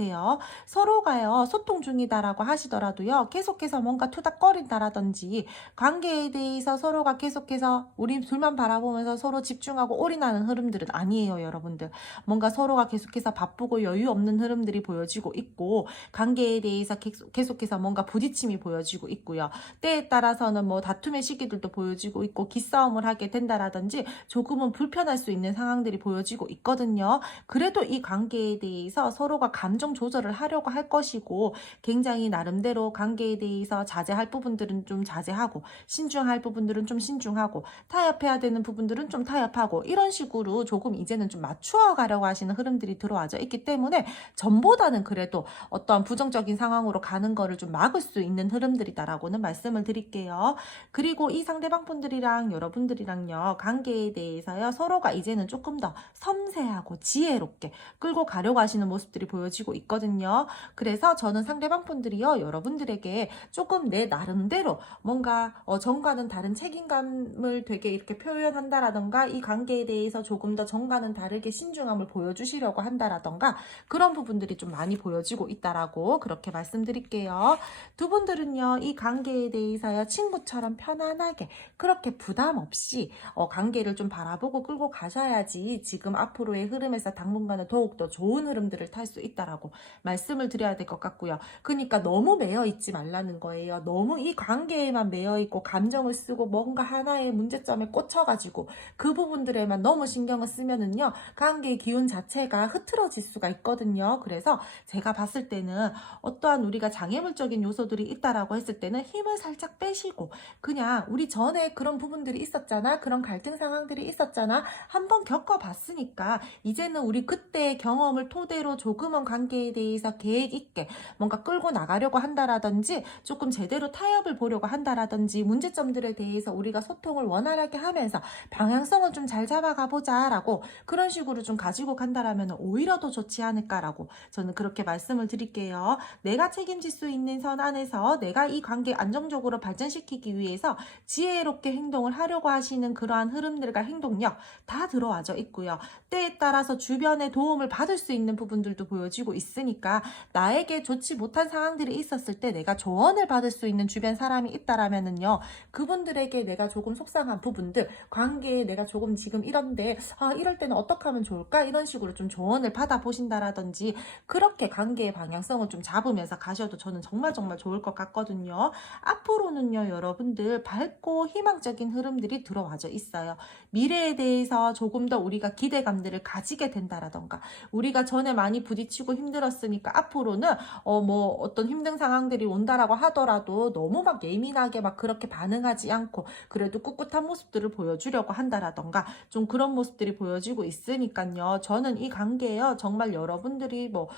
서로가요, 소통 중이다라고 하시더라도요, 계속해서 뭔가 투닥거린다라든지 관계에 대해서 서로가 계속해서 우리 둘만 바라보면서 서로 집중하고 올인하는 흐름들은 아니에요, 여러분들. 뭔가 서로가 계속해서 바쁘고 여유 없는 흐름들이 보여지고 있고, 관계에 대해서 계속해서 뭔가 부딪힘이 보여지고 있고요. 때에 따라서는 뭐 다툼의 시기들도 보여지고 있고, 기싸움을 하게 된다라든지 조금은 불편할 수 있는 상황들이 보여지고 있거든요. 그래도 이 관계에 대해서 서로가 감정 조절을 하려고 할 것이고, 굉장히 나름대로 관계에 대해서 자제할 부분들은 좀 자제하고, 신중할 부분들은 좀 신중하고, 타협해야 되는 부분들은 좀 타협하고, 이런 식으로 조금 이제는 좀 맞추어 가려고 하시는 흐름들이 들어와져 있기 때문에 전보다는 그래도 어떠한 부정적인 상황으로 가는 거를 좀 막을 수 있는 흐름들이다라고는 말씀을 드릴게요. 그리고 이 상대방 분들이랑 여러분들이랑요, 관계에 대해서요, 서로가 이제는 조금 더 섬세하고 지혜롭게 끌고 가려고 하시는 모습들이 보여지고 있거든요. 그래서 저는 상대방 분들이요, 여러분들에게 조금 내 나름대로 뭔가 전과는 다른 책임감을 되게 이렇게 표현한다라던가, 이 관계에 대해서 조금 더 전과는 다르게 신중함을 보여주시려고 한다라던가, 그런 부분들이 좀 많이 보여지고 있다라고 그렇게 말씀드릴게요. 두 분들은요, 이 관계에 대해서요, 친구처럼 편안하게 그렇게 부담 없이 관계를 좀 바라보고 끌고 가셔야지 지금 앞으로의 흐름에서 당분간은 더욱더 좋은 흐름들을 탈 수 있다라고 말씀을 드려야 될 것 같고요. 그러니까 너무 매여 있지 말라는 거예요. 너무 이 관계에만 매여 있고 감정을 쓰고 뭔가 하나의 문제점에 꽂혀가지고 그 부분들에만 너무 신경을 쓰면은요, 관계의 기운 자체가 흐트러질 수가 있거든요. 그래서 제가 봤을 때는 어떠한 우리가 장애물적인 요소들이 있다라고 했을 때는 힘을 살짝 빼시고, 그냥 우리 전에 그런 부분들이 있었잖아, 그런 갈등 상황들이 있었잖아, 한번 겪어봤으니까 이제는 우리 그때의 경험을 토대로 조금은 관계 관계에 대해서 계획 있게 뭔가 끌고 나가려고 한다라든지 조금 제대로 타협을 보려고 한다라든지 문제점들에 대해서 우리가 소통을 원활하게 하면서 방향성을 좀 잘 잡아가 보자라고 그런 식으로 좀 가지고 간다라면 오히려 더 좋지 않을까라고 저는 그렇게 말씀을 드릴게요. 내가 책임질 수 있는 선 안에서 내가 이 관계 안정적으로 발전시키기 위해서 지혜롭게 행동을 하려고 하시는 그러한 흐름들과 행동력 다 들어와져 있고요. 때에 따라서 주변의 도움을 받을 수 있는 부분들도 보여지고 있으니까 나에게 좋지 못한 상황들이 있었을 때 내가 조언을 받을 수 있는 주변 사람이 있다라면은요, 그분들에게 내가 조금 속상한 부분들, 관계에 내가 조금 지금 이런데 이럴 때는 어떻게 하면 좋을까? 이런 식으로 좀 조언을 받아보신다라든지 그렇게 관계의 방향성을 좀 잡으면서 가셔도 저는 정말 좋을 것 같거든요. 앞으로는요, 여러분들 밝고 희망적인 흐름들이 들어와져 있어요. 미래에 대해서 조금 더 우리가 기대감들을 가지게 된다라던가 우리가 전에 많이 부딪히고 힘들었으니까 앞으로는 뭐 어떤 힘든 상황들이 온다라고 하더라도 너무 막 예민하게 막 그렇게 반응하지 않고 그래도 꿋꿋한 모습들을 보여주려고 한다라던가 좀 그런 모습들이 보여지고 있으니까요. 저는 이 관계에요. 정말 여러분들이 뭐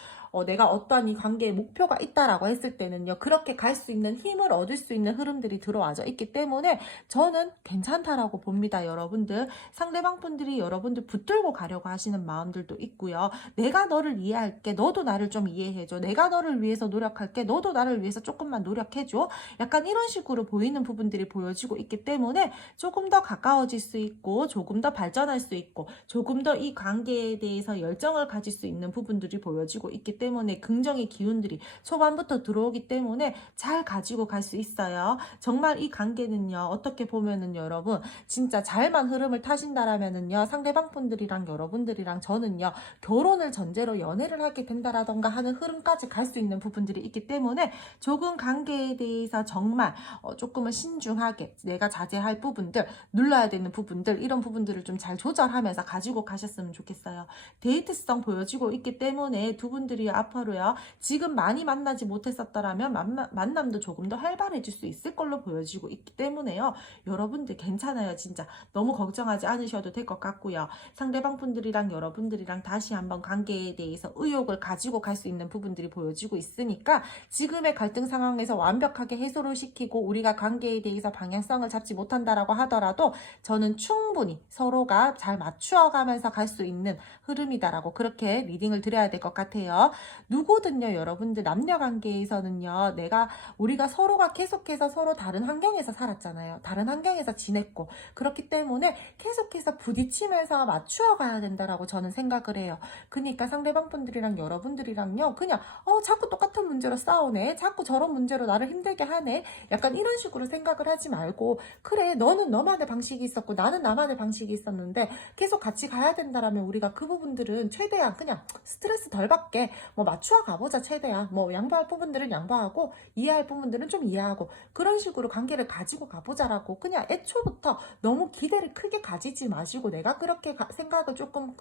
내가 어떠한 이 관계에 목표가 있다라고 했을 때는요. 그렇게 갈 수 있는 힘을 얻을 수 있는 흐름들이 들어와져 있기 때문에 저는 괜찮다라고 봅니다. 여러분들. 상대방 분들이 여러분들 붙들고 가려고 하시는 마음들도 있고요. 내가 너를 이해할게. 너도 나를 좀 이해해줘. 내가 너를 위해서 노력할게. 너도 나를 위해서 조금만 노력해줘. 약간 이런 식으로 보이는 부분들이 보여지고 있기 때문에 조금 더 가까워질 수 있고 조금 더 발전할 수 있고 조금 더 이 관계에 대해서 열정을 가질 수 있는 부분들이 보여지고 있기 때문에 긍정의 기운들이 초반부터 들어오기 때문에 잘 가지고 갈 수 있어요. 정말 이 관계는요. 어떻게 보면은 여러분 진짜 잘만 흐름을 타신다라면은요. 상대방 분들이랑 여러분들이랑 저는요. 결혼을 전제로 연애를 하게 된다라던가 하는 흐름까지 갈 수 있는 부분들이 있기 때문에 조금 관계에 대해서 정말 조금은 신중하게 내가 자제할 부분들, 눌러야 되는 부분들 이런 부분들을 좀 잘 조절하면서 가지고 가셨으면 좋겠어요. 데이트성 보여지고 있기 때문에 두 분들이 앞으로요. 지금 많이 만나지 못했었더라면 만남도 조금 더 활발해질 수 있을 걸로 보여지고 있기 때문에요. 여러분들 괜찮아요. 진짜 너무 걱정하지 않으셔도 될 것 같고요. 상대방 분들이랑 여러분들이랑 다시 한번 관계에 대해서 의욕을 가지고 갈 수 있는 부분들이 보여지고 있으니까 지금의 갈등 상황에서 완벽하게 해소를 시키고 우리가 관계에 대해서 방향성을 잡지 못한다라고 하더라도 저는 충분히 서로가 잘 맞추어가면서 갈 수 있는 흐름이다라고 그렇게 리딩을 드려야 될 것 같아요. 누구든요, 여러분들 남녀 관계에서는요, 우리가 서로가 계속해서 서로 다른 환경에서 살았잖아요. 다른 환경에서 지냈고 그렇기 때문에 계속해서 부딪히면서 맞추어 가야 된다라고 저는 생각을 해요. 그러니까 상대방 분들이랑 여러분들이랑요, 그냥 자꾸 똑같은 문제로 싸우네, 자꾸 저런 문제로 나를 힘들게 하네, 약간 이런 식으로 생각을 하지 말고 그래 너는 너만의 방식이 있었고 나는 나만의 방식이 있었는데 계속 같이 가야 된다라면 우리가 그 부분들은 최대한 그냥 스트레스 덜 받게 뭐 맞추어 가보자. 최대한 뭐 양보할 부분들은 양보하고 이해할 부분들은 좀 이해하고 그런 식으로 관계를 가지고 가보자라고 그냥 애초부터 너무 기대를 크게 가지지 마시고 내가 그렇게 생각을 조금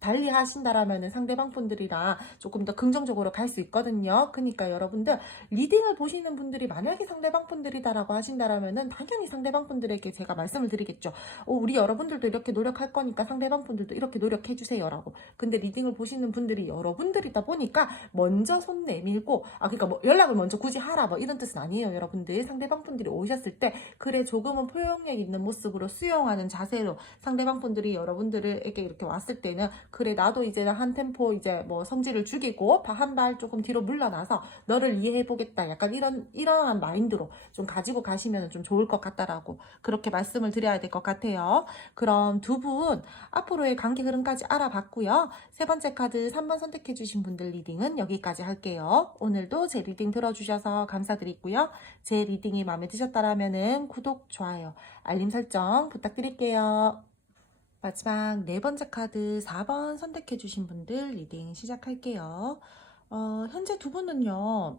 달리 하신다라면 상대방 분들이랑 조금 더 긍정적으로 갈 수 있거든요. 그러니까 여러분들 리딩을 보시는 분들이 만약에 상대방 분들이다라고 하신다라면은 당연히 상대방 분들에게 제가 말씀을 드리겠죠. 우리 여러분들도 이렇게 노력할 거니까 상대방 분들도 이렇게 노력해 주세요라고. 근데 리딩을 보시는 분들이 여러분들이다 보니까 먼저 손 내밀고 그러니까 뭐 연락을 먼저 굳이 하라 뭐 이런 뜻은 아니에요. 여러분들 상대방 분들이 오셨을 때 그래 조금은 포용력 있는 모습으로 수용하는 자세로 상대방 분들이 여러분들에게 이렇게 왔을 때는 그래 나도 이제 한 템포 이제 뭐 성질을 죽이고 한 발 조금 뒤로 물러나서 너를 이해해 보겠다. 약간 이러한 마인드로 좀 가지고 가시면 좀 좋을 것 같다라고 그렇게 말씀을 드려야 될 것 같아요. 그럼 두 분 앞으로의 관계 흐름까지 알아봤고요. 세 번째 카드 3번 선택해 주신 분들 리딩은 여기까지 할게요. 오늘도 제 리딩 들어주셔서 감사드리고요. 제 리딩이 마음에 드셨다라면 구독, 좋아요, 알림 설정 부탁드릴게요. 마지막 네 번째 카드 4번 선택해 주신 분들 리딩 시작할게요. 현재 두 분은요,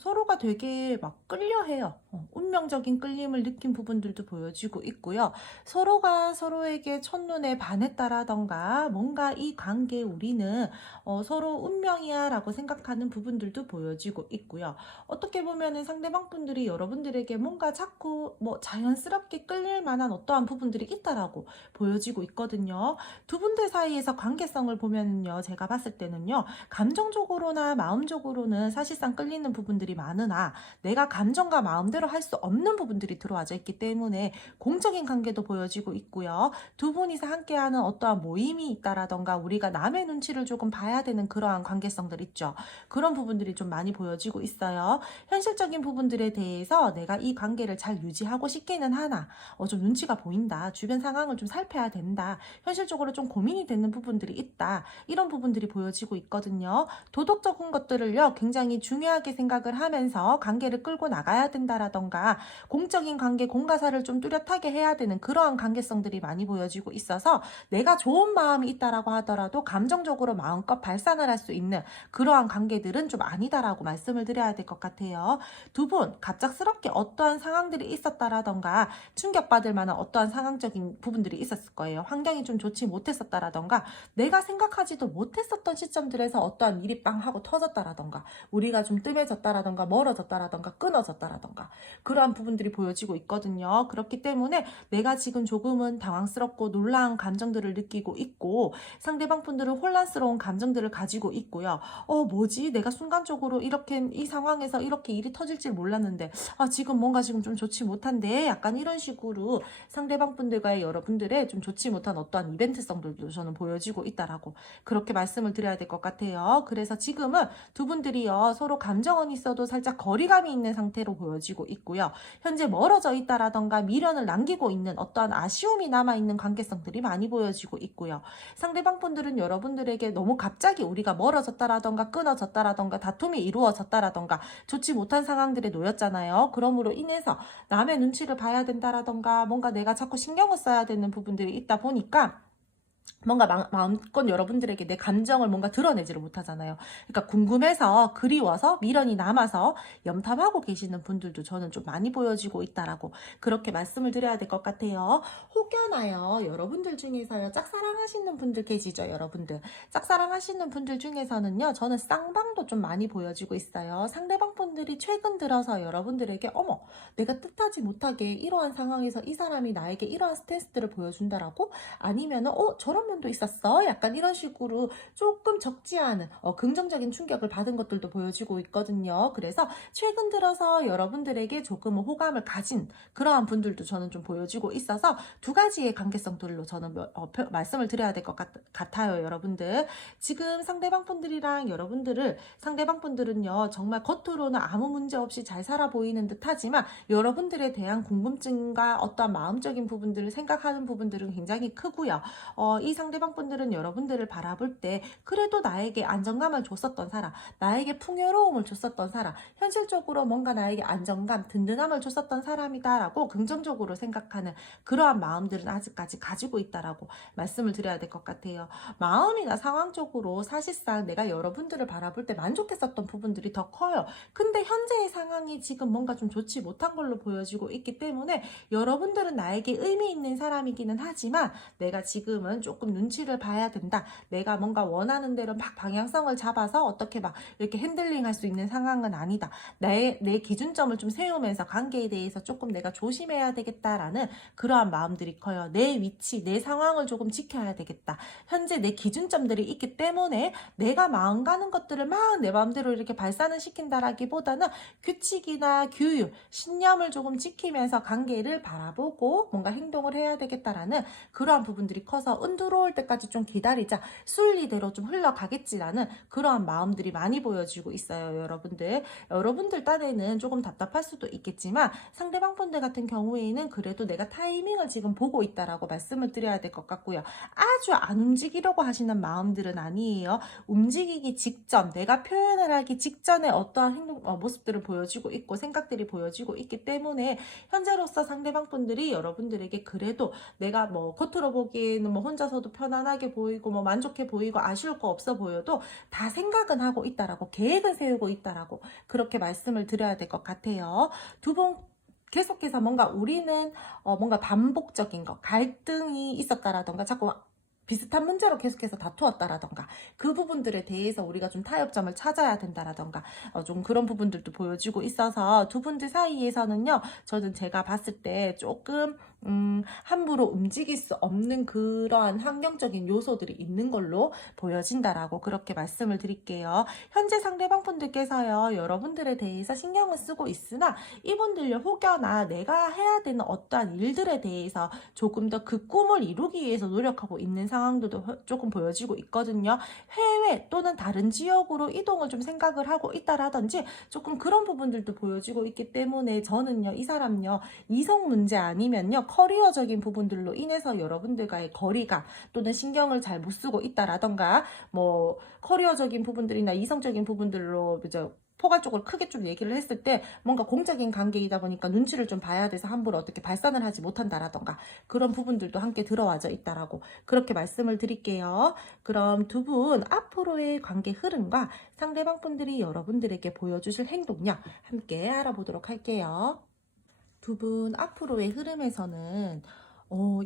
서로가 되게 막 끌려해요. 운명적인 끌림을 느낀 부분들도 보여지고 있고요. 서로가 서로에게 첫눈에 반했다라던가 뭔가 이 관계에 우리는 서로 운명이야 라고 생각하는 부분들도 보여지고 있고요. 어떻게 보면은 상대방 분들이 여러분들에게 뭔가 자꾸 뭐 자연스럽게 끌릴 만한 어떠한 부분들이 있다라고 보여지고 있거든요. 두 분들 사이에서 관계성을 보면요, 제가 봤을 때는요, 감정적으로나 내가 마음적으로는 사실상 끌리는 부분들이 많으나 내가 감정과 마음대로 할 수 없는 부분들이 들어와져 있기 때문에 공적인 관계도 보여지고 있고요. 두 분이서 함께하는 어떠한 모임이 있다라던가 우리가 남의 눈치를 조금 봐야 되는 그러한 관계성들 있죠. 그런 부분들이 좀 많이 보여지고 있어요. 현실적인 부분들에 대해서 내가 이 관계를 잘 유지하고 싶기는 하나 좀 눈치가 보인다. 주변 상황을 좀 살펴야 된다. 현실적으로 좀 고민이 되는 부분들이 있다. 이런 부분들이 보여지고 있거든요. 도덕적인 것들을요, 굉장히 중요하게 생각을 하면서 관계를 끌고 나가야 된다라던가 공적인 관계, 공과사를 좀 뚜렷하게 해야 되는 그러한 관계성들이 많이 보여지고 있어서 내가 좋은 마음이 있다라고 하더라도 감정적으로 마음껏 발산을 할 수 있는 그러한 관계들은 좀 아니다라고 말씀을 드려야 될 것 같아요. 두 분 갑작스럽게 어떠한 상황들이 있었다라던가 충격받을 만한 어떠한 상황적인 부분들이 있었을 거예요. 환경이 좀 좋지 못했었다라던가 내가 생각하지도 못했었던 시점들에서 어떠한 일이 빵 하고 터졌다라던가 우리가 좀 뜸해졌다라던가 멀어졌다라던가 끊어졌다라던가 그러한 부분들이 보여지고 있거든요. 그렇기 때문에 내가 지금 조금은 당황스럽고 놀라운 감정들을 느끼고 있고 상대방 분들은 혼란스러운 감정들을 가지고 있고요. 뭐지? 내가 순간적으로 이렇게 이 상황에서 이렇게 일이 터질 줄 몰랐는데 지금 뭔가 지금 좀 좋지 못한데 약간 이런 식으로 상대방 분들과의 여러분들의 좀 좋지 못한 어떠한 이벤트성들도 저는 보여지고 있다라고 그렇게 말씀을 드려야 될 것 같아요. 그래서 지금은 두 분들이요 서로 감정은 있어도 살짝 거리감이 있는 상태로 보여지고 있고요. 현재 멀어져 있다라던가 미련을 남기고 있는 어떠한 아쉬움이 남아있는 관계성들이 많이 보여지고 있고요. 상대방 분들은 여러분들에게 너무 갑자기 우리가 멀어졌다라던가 끊어졌다라던가 다툼이 이루어졌다라던가 좋지 못한 상황들에 놓였잖아요. 그러므로 인해서 남의 눈치를 봐야 된다라던가 뭔가 내가 자꾸 신경을 써야 되는 부분들이 있다 보니까 뭔가 마음껏 여러분들에게 내 감정을 뭔가 드러내지를 못하잖아요. 그러니까 궁금해서 그리워서 미련이 남아서 염탐하고 계시는 분들도 저는 좀 많이 보여지고 있다라고 그렇게 말씀을 드려야 될 것 같아요. 혹여나요 여러분들 중에서요 짝사랑하시는 분들 계시죠. 여러분들 짝사랑하시는 분들 중에서는요 저는 쌍방도 좀 많이 보여지고 있어요. 상대방 분들이 최근 들어서 여러분들에게 어머 내가 뜻하지 못하게 이러한 상황에서 이 사람이 나에게 이러한 스탠스들을 보여준다라고 아니면은 저런 면도 있었어 약간 이런 식으로 조금 적지 않은 긍정적인 충격을 받은 것들도 보여지고 있거든요. 그래서 최근 들어서 여러분들에게 조금은 호감을 가진 그러한 분들도 저는 좀 보여지고 있어서 두 가지의 관계성들로 저는 말씀을 드려야 될 것 같아요. 여러분들 지금 상대방 분들이랑 상대방 분들은요 정말 겉으로는 아무 문제 없이 잘 살아 보이는 듯 하지만 여러분들에 대한 궁금증과 어떠한 마음적인 부분들을 생각하는 부분들은 굉장히 크고요. 이 상대방 분들은 여러분들을 바라볼 때 그래도 나에게 안정감을 줬었던 사람, 나에게 풍요로움을 줬었던 사람, 현실적으로 뭔가 나에게 안정감, 든든함을 줬었던 사람이다라고 긍정적으로 생각하는 그러한 마음들은 아직까지 가지고 있다라고 말씀을 드려야 될 것 같아요. 마음이나 상황적으로 사실상 내가 여러분들을 바라볼 때 만족했었던 부분들이 더 커요. 근데 현재의 상황이 지금 뭔가 좀 좋지 못한 걸로 보여지고 있기 때문에 여러분들은 나에게 의미 있는 사람이기는 하지만 내가 지금은 조금 눈치를 봐야 된다. 내가 뭔가 원하는 대로 막 방향성을 잡아서 어떻게 막 이렇게 핸들링 할 수 있는 상황은 아니다. 내 기준점을 좀 세우면서 관계에 대해서 조금 내가 조심해야 되겠다라는 그러한 마음들이 커요. 내 위치, 내 상황을 조금 지켜야 되겠다. 현재 내 기준점들이 있기 때문에 내가 마음 가는 것들을 막 내 마음대로 이렇게 발산을 시킨다라기보다는 규칙이나 규율, 신념을 조금 지키면서 관계를 바라보고 뭔가 행동을 해야 되겠다라는 그러한 부분들이 커서 들어올 때까지 좀 기다리자 순리대로 좀 흘러가겠지라는 그러한 마음들이 많이 보여지고 있어요. 여러분들 딴에는 조금 답답할 수도 있겠지만 상대방 분들 같은 경우에는 그래도 내가 타이밍을 지금 보고 있다라고 말씀을 드려야 될 것 같고요. 아주 안 움직이려고 하시는 마음들은 아니에요. 움직이기 직전 내가 표현을 하기 직전에 어떠한 행동 모습들을 보여지고 있고 생각들이 보여지고 있기 때문에 현재로서 상대방 분들이 여러분들에게 그래도 내가 뭐 겉으로 보기에는 뭐 혼자서도 편안하게 보이고 뭐 만족해 보이고 아쉬울 거 없어 보여도 다 생각은 하고 있다라고 계획은 세우고 있다라고 그렇게 말씀을 드려야 될 것 같아요. 두 분 계속해서 뭔가 우리는 뭔가 반복적인 거 갈등이 있었다라던가 자꾸 비슷한 문제로 계속해서 다투었다라던가 그 부분들에 대해서 우리가 좀 타협점을 찾아야 된다라던가 좀 그런 부분들도 보여지고 있어서 두 분들 사이에서는요 저는 제가 봤을 때 조금 함부로 움직일 수 없는 그러한 환경적인 요소들이 있는 걸로 보여진다라고 그렇게 말씀을 드릴게요. 현재 상대방 분들께서요, 여러분들에 대해서 신경을 쓰고 있으나 이분들 혹여나 내가 해야 되는 어떠한 일들에 대해서 조금 더 그 꿈을 이루기 위해서 노력하고 있는 상황들도 조금 보여지고 있거든요. 해외 또는 다른 지역으로 이동을 좀 생각을 하고 있다라든지 조금 그런 부분들도 보여지고 있기 때문에 저는요, 이 사람요, 이성 문제 아니면요, 커리어적인 부분들로 인해서 여러분들과의 거리가 또는 신경을 잘 못 쓰고 있다라던가, 뭐 커리어적인 부분들이나 이성적인 부분들로 이제 포괄적으로 크게 좀 얘기를 했을 때 뭔가 공적인 관계이다 보니까 눈치를 좀 봐야 돼서 함부로 어떻게 발산을 하지 못한다라던가 그런 부분들도 함께 들어와져 있다라고 그렇게 말씀을 드릴게요. 그럼 두 분 앞으로의 관계 흐름과 상대방 분들이 여러분들에게 보여주실 행동력 함께 알아보도록 할게요. 두 분 앞으로의 흐름에서는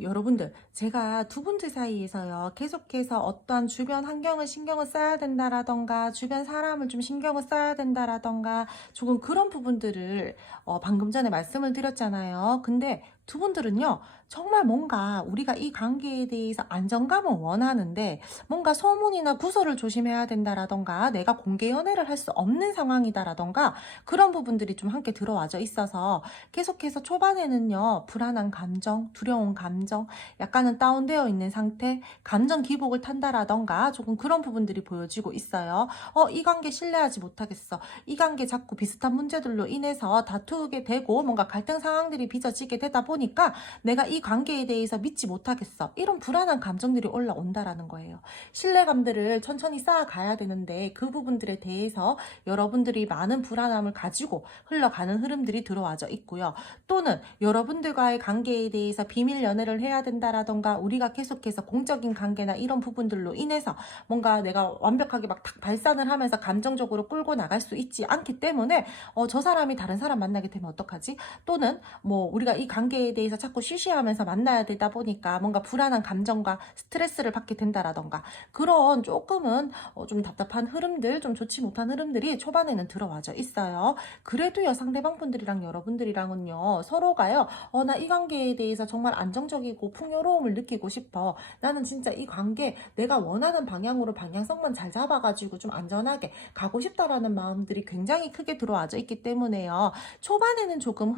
여러분들 제가 두 분들 사이에서요, 계속해서 어떠한 주변 환경을 신경을 써야 된다라던가 주변 사람을 좀 신경을 써야 된다라던가 조금 그런 부분들을 방금 전에 말씀을 드렸잖아요. 근데 두 분들은요, 정말 뭔가 우리가 이 관계에 대해서 안정감을 원하는데 뭔가 소문이나 구설을 조심해야 된다라던가 내가 공개 연애를 할 수 없는 상황이다라던가 그런 부분들이 좀 함께 들어와져 있어서 계속해서 초반에는요, 불안한 감정, 두려운 감정, 약간은 다운되어 있는 상태, 감정 기복을 탄다라던가 조금 그런 부분들이 보여지고 있어요. 이 관계 신뢰하지 못하겠어. 이 관계 자꾸 비슷한 문제들로 인해서 다투게 되고 뭔가 갈등 상황들이 빚어지게 되다 보니까 내가 이 관계에 대해서 믿지 못하겠어. 이런 불안한 감정들이 올라온다라는 거예요. 신뢰감들을 천천히 쌓아가야 되는데 그 부분들에 대해서 여러분들이 많은 불안함을 가지고 흘러가는 흐름들이 들어와져 있고요. 또는 여러분들과의 관계에 대해서 비밀 연애를 해야 된다라던가 우리가 계속해서 공적인 관계나 이런 부분들로 인해서 뭔가 내가 완벽하게 막 탁 발산을 하면서 감정적으로 끌고 나갈 수 있지 않기 때문에 저 사람이 다른 사람 만나게 되면 어떡하지? 또는 뭐 우리가 이 관계에 대해서 자꾸 쉬쉬하면서 만나야 되다 보니까 뭔가 불안한 감정과 스트레스를 받게 된다라던가 그런 조금은 좀 답답한 흐름들, 좀 좋지 못한 흐름들이 초반에는 들어와져 있어요. 그래도요, 상대방 분들이랑 여러분들이랑은요, 서로가요, 나 이 관계에 대해서 정말 안정적이고 풍요로움을 느끼고 싶어. 나는 진짜 이 관계 내가 원하는 방향으로 방향성만 잘 잡아가지고 좀 안전하게 가고 싶다라는 마음들이 굉장히 크게 들어와져 있기 때문에요. 초반에는 조금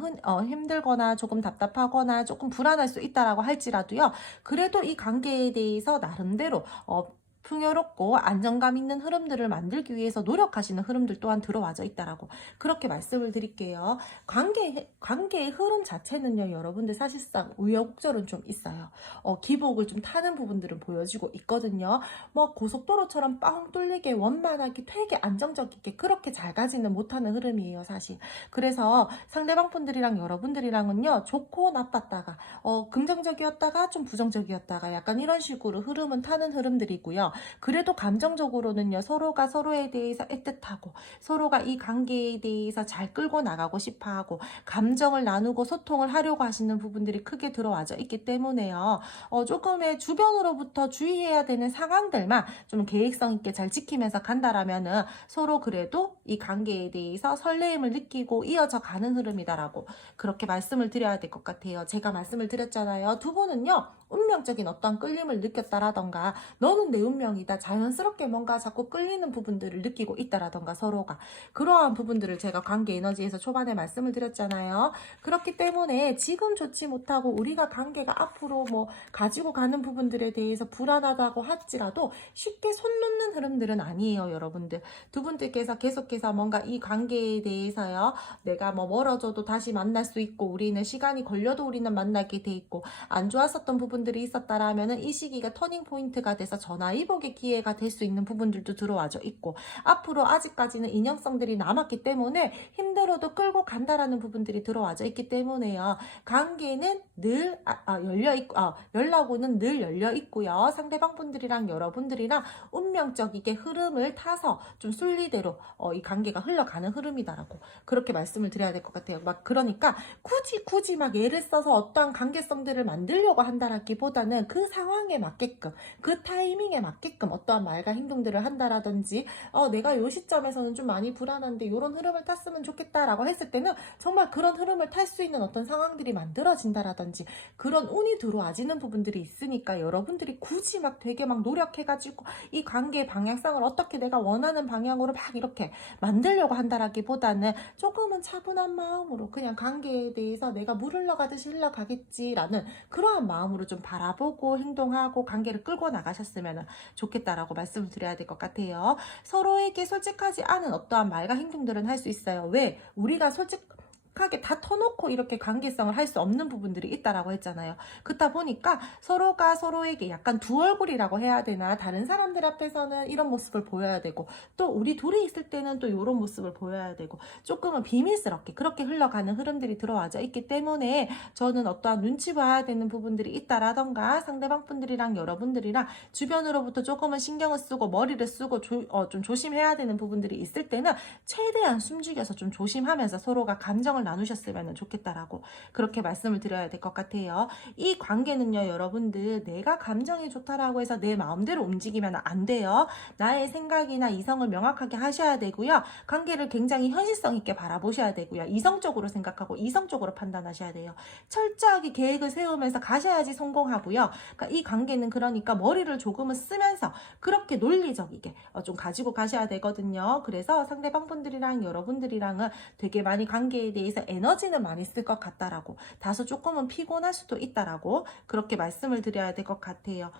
힘들거나 조금 답답하거나 조금 불안할 수 있다라고 할지라도요, 그래도 이 관계에 대해서 나름대로 풍요롭고 안정감 있는 흐름들을 만들기 위해서 노력하시는 흐름들 또한 들어와져 있다라고 그렇게 말씀을 드릴게요. 관계의 흐름 자체는요, 여러분들 사실상 우여곡절은 좀 있어요. 기복을 좀 타는 부분들은 보여지고 있거든요. 뭐 고속도로처럼 빵 뚫리게 원만하게 되게 안정적이게 그렇게 잘 가지는 못하는 흐름이에요, 사실. 그래서 상대방 분들이랑 여러분들이랑은요, 좋고 나빴다가 긍정적이었다가 좀 부정적이었다가 약간 이런 식으로 흐름은 타는 흐름들이고요. 그래도 감정적으로는요, 서로가 서로에 대해서 애틋하고 서로가 이 관계에 대해서 잘 끌고 나가고 싶어하고 감정을 나누고 소통을 하려고 하시는 부분들이 크게 들어와져 있기 때문에요. 조금의 주변으로부터 주의해야 되는 상황들만 좀 계획성 있게 잘 지키면서 간다라면은 서로 그래도 이 관계에 대해서 설레임을 느끼고 이어져 가는 흐름이다라고 그렇게 말씀을 드려야 될 것 같아요. 제가 말씀을 드렸잖아요. 두 분은요, 운명적인 어떤 끌림을 느꼈다라던가 너는 내 운명이다, 자연스럽게 뭔가 자꾸 끌리는 부분들을 느끼고 있다라던가 서로가 그러한 부분들을 제가 관계 에너지에서 초반에 말씀을 드렸잖아요. 그렇기 때문에 지금 좋지 못하고 우리가 관계가 앞으로 뭐 가지고 가는 부분들에 대해서 불안하다고 할지라도 쉽게 손 놓는 흐름들은 아니에요, 여러분들. 두 분들께서 계속해서 뭔가 이 관계에 대해서요, 내가 뭐 멀어져도 다시 만날 수 있고 우리는 시간이 걸려도 우리는 만나게 돼 있고 안 좋았었던 부분들이 있었다라면은 이 시기가 터닝 포인트가 돼서 전화위복의 기회가 될 수 있는 부분들도 들어와져 있고 앞으로 아직까지는 인연성들이 남았기 때문에 힘들어도 끌고 간다라는 부분들이 들어와져 있기 때문에요. 관계는 늘 열려 있고 연락은 늘 열려 있고요. 상대방 분들이랑 여러분들이랑 운명적이게 흐름을 타서 좀 순리대로 이 관계가 흘러가는 흐름이다라고 그렇게 말씀을 드려야 될 것 같아요. 막 그러니까 굳이 막 예를 써서 어떠한 관계성들을 만들려고 한다라기보다는 그 상황에 맞게끔 그 타이밍에 맞게끔 어떠한 말과 행동들을 한다라든지 내가 요 시점에서는 좀 많이 불안한데 요런 흐름을 탔으면 좋겠다라고 했을 때는 정말 그런 흐름을 탈 수 있는 어떤 상황들이 만들어진다라든지 그런 운이 들어와지는 부분들이 있으니까 여러분들이 굳이 막 되게 막 노력해가지고 이 관계의 방향성을 어떻게 내가 원하는 방향으로 막 이렇게 만들려고 한다라기보다는 조금은 차분한 마음으로 그냥 관계에 대해서 내가 물 흘러가듯이 흘러가겠지라는 그러한 마음으로 좀 바라보고 행동하고 관계를 끌고 나가셨으면 좋겠다라고 말씀을 드려야 될 것 같아요. 서로에게 솔직하지 않은 어떠한 말과 행동들은 할 수 있어요. 왜? 우리가 솔직하게 다 터놓고 이렇게 관계성을 할 수 없는 부분들이 있다라고 했잖아요. 그렇다 보니까 서로가 서로에게 약간 두 얼굴이라고 해야 되나, 다른 사람들 앞에서는 이런 모습을 보여야 되고 또 우리 둘이 있을 때는 또 이런 모습을 보여야 되고 조금은 비밀스럽게 그렇게 흘러가는 흐름들이 들어와져 있기 때문에 저는 어떠한 눈치 봐야 되는 부분들이 있다라던가 상대방 분들이랑 여러분들이랑 주변으로부터 조금은 신경을 쓰고 머리를 쓰고 좀 조심해야 되는 부분들이 있을 때는 최대한 숨죽여서 좀 조심하면서 서로가 감정을 나누셨으면 좋겠다라고 그렇게 말씀을 드려야 될 것 같아요. 이 관계는요, 여러분들 내가 감정이 좋다라고 해서 내 마음대로 움직이면 안 돼요. 나의 생각이나 이성을 명확하게 하셔야 되고요. 관계를 굉장히 현실성 있게 바라보셔야 되고요. 이성적으로 생각하고 이성적으로 판단하셔야 돼요. 철저하게 계획을 세우면서 가셔야지 성공하고요. 그러니까 이 관계는 그러니까 머리를 조금은 쓰면서 그렇게 논리적이게 좀 가지고 가셔야 되거든요. 그래서 상대방 분들이랑 여러분들이랑은 되게 많이 관계에 대해서 에너지는 많이 쓸 것 같다라고, 다소 조금은 피곤할 수도 있다라고 그렇게 말씀을 드려야 될 것 같아요.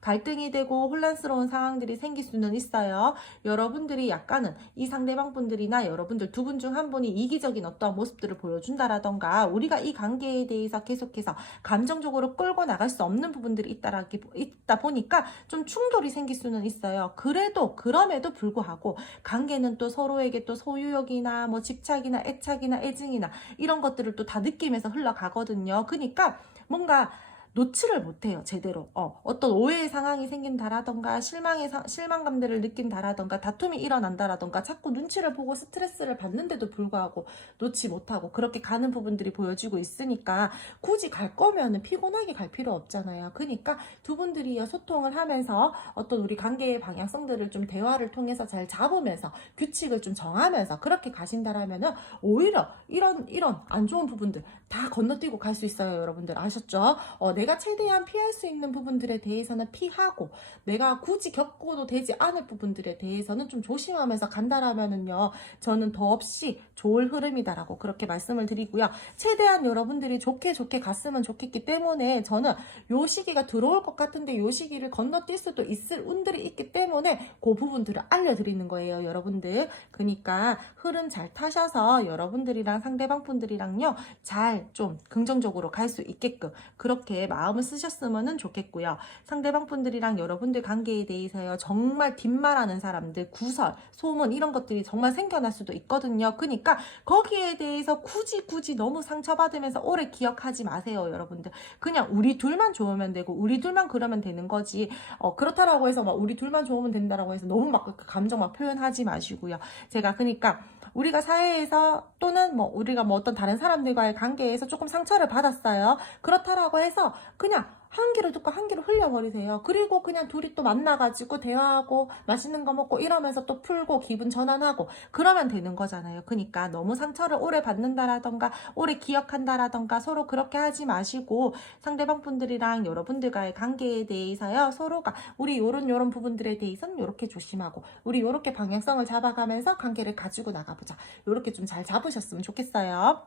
갈등이 되고 혼란스러운 상황들이 생길 수는 있어요. 여러분들이 약간은 이 상대방 분들이나 여러분들 두 분 중 한 분이 이기적인 어떠한 모습들을 보여준다라던가 우리가 이 관계에 대해서 계속해서 감정적으로 끌고 나갈 수 없는 부분들이 있다 보니까 좀 충돌이 생길 수는 있어요. 그럼에도 불구하고 관계는 또 서로에게 또 소유욕이나 뭐 집착이나 애착이나 애증이나 이런 것들을 또 다 느끼면서 흘러가거든요. 그러니까 뭔가 놓지를 못해요, 제대로. 어떤 오해의 상황이 생긴다라던가 실망감들을 느낀다라던가 다툼이 일어난다라던가 자꾸 눈치를 보고 스트레스를 받는데도 불구하고 놓지 못하고 그렇게 가는 부분들이 보여지고 있으니까 굳이 갈 거면은 피곤하게 갈 필요 없잖아요. 그러니까 두 분들이 소통을 하면서 어떤 우리 관계의 방향성들을 좀 대화를 통해서 잘 잡으면서 규칙을 좀 정하면서 그렇게 가신다라면은 오히려 이런 안 좋은 부분들 다 건너뛰고 갈 수 있어요. 여러분들 아셨죠? 내가 최대한 피할 수 있는 부분들에 대해서는 피하고 내가 굳이 겪어도 되지 않을 부분들에 대해서는 좀 조심하면서 간다라면은요, 저는 더없이 좋을 흐름이다라고 그렇게 말씀을 드리고요. 최대한 여러분들이 좋게 갔으면 좋겠기 때문에 저는 요 시기가 들어올 것 같은데 요 시기를 건너뛸 수도 있을 운들이 있기 때문에 그 부분들을 알려드리는 거예요, 여러분들. 그러니까 흐름 잘 타셔서 여러분들이랑 상대방 분들이랑요 잘 좀 긍정적으로 갈 수 있게끔 그렇게 마음을 쓰셨으면 좋겠고요. 상대방 분들이랑 여러분들 관계에 대해서요, 정말 뒷말하는 사람들, 구설, 소문 이런 것들이 정말 생겨날 수도 있거든요. 그러니까 거기에 대해서 굳이 너무 상처받으면서 오래 기억하지 마세요, 여러분들. 그냥 우리 둘만 좋으면 되고 우리 둘만 그러면 되는 거지. 그렇다라고 해서 막 우리 둘만 좋으면 된다라고 해서 너무 막 감정 막 표현하지 마시고요. 제가 그러니까 우리가 사회에서 또는 뭐 우리가 뭐 어떤 다른 사람들과의 관계에서 조금 상처를 받았어요. 그렇다라고 해서 그냥 한 귀로 듣고 한 귀로 흘려버리세요. 그리고 그냥 둘이 또 만나가지고 대화하고 맛있는 거 먹고 이러면서 또 풀고 기분 전환하고 그러면 되는 거잖아요. 그러니까 너무 상처를 오래 받는다라던가 오래 기억한다라던가 서로 그렇게 하지 마시고 상대방 분들이랑 여러분들과의 관계에 대해서요, 서로가 우리 요런 부분들에 대해서는 요렇게 조심하고 우리 요렇게 방향성을 잡아가면서 관계를 가지고 나가보자. 요렇게 좀 잘 잡으셨으면 좋겠어요.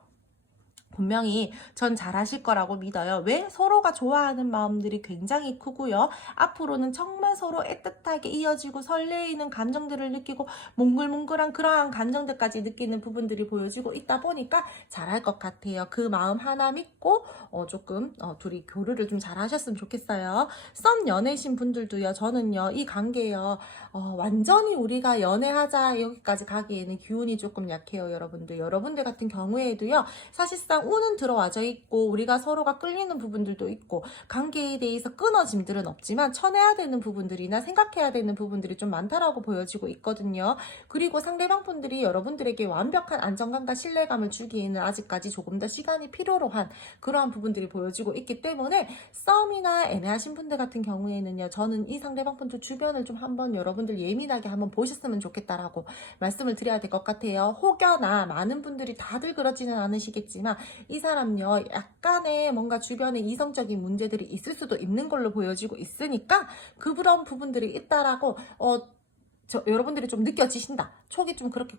분명히 전 잘하실 거라고 믿어요. 왜? 서로가 좋아하는 마음들이 굉장히 크고요. 앞으로는 정말 서로 애틋하게 이어지고 설레이는 감정들을 느끼고 몽글몽글한 그러한 감정들까지 느끼는 부분들이 보여지고 있다 보니까 잘할 것 같아요. 그 마음 하나 믿고 조금 둘이 교류를 좀 잘하셨으면 좋겠어요. 썸 연애신 분들도요. 저는요, 이 관계요, 완전히 우리가 연애하자 여기까지 가기에는 기운이 조금 약해요, 여러분들. 여러분들 같은 경우에도요, 사실상 그냥 운은 들어와져 있고 우리가 서로가 끌리는 부분들도 있고 관계에 대해서 끊어짐들은 없지만 쳐내야 되는 부분들이나 생각해야 되는 부분들이 좀 많다라고 보여지고 있거든요. 그리고 상대방 분들이 여러분들에게 완벽한 안정감과 신뢰감을 주기에는 아직까지 조금 더 시간이 필요로 한 그러한 부분들이 보여지고 있기 때문에 싸움이나 애매하신 분들 같은 경우에는요, 저는 이 상대방 분들 주변을 좀 한번 여러분들 예민하게 한번 보셨으면 좋겠다라고 말씀을 드려야 될 것 같아요. 혹여나 많은 분들이 다들 그렇지는 않으시겠지만 이 사람요, 약간의 뭔가 주변에 이성적인 문제들이 있을 수도 있는 걸로 보여지고 있으니까 그런 부분들이 있다라고 여러분들이 좀 느껴지신다. 촉이 좀 그렇게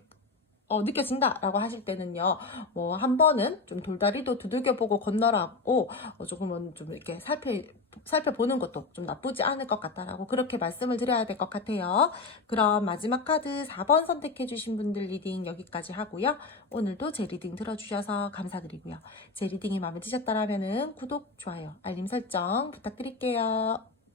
느껴진다라고 하실 때는요, 뭐, 한 번은 좀 돌다리도 두들겨보고 건너라고, 조금은 좀 이렇게 살펴보는 것도 좀 나쁘지 않을 것 같다라고 그렇게 말씀을 드려야 될 것 같아요. 그럼 마지막 카드 4번 선택해주신 분들 리딩 여기까지 하고요. 오늘도 제 리딩 들어주셔서 감사드리고요. 제 리딩이 마음에 드셨다라면은 구독, 좋아요, 알림 설정 부탁드릴게요.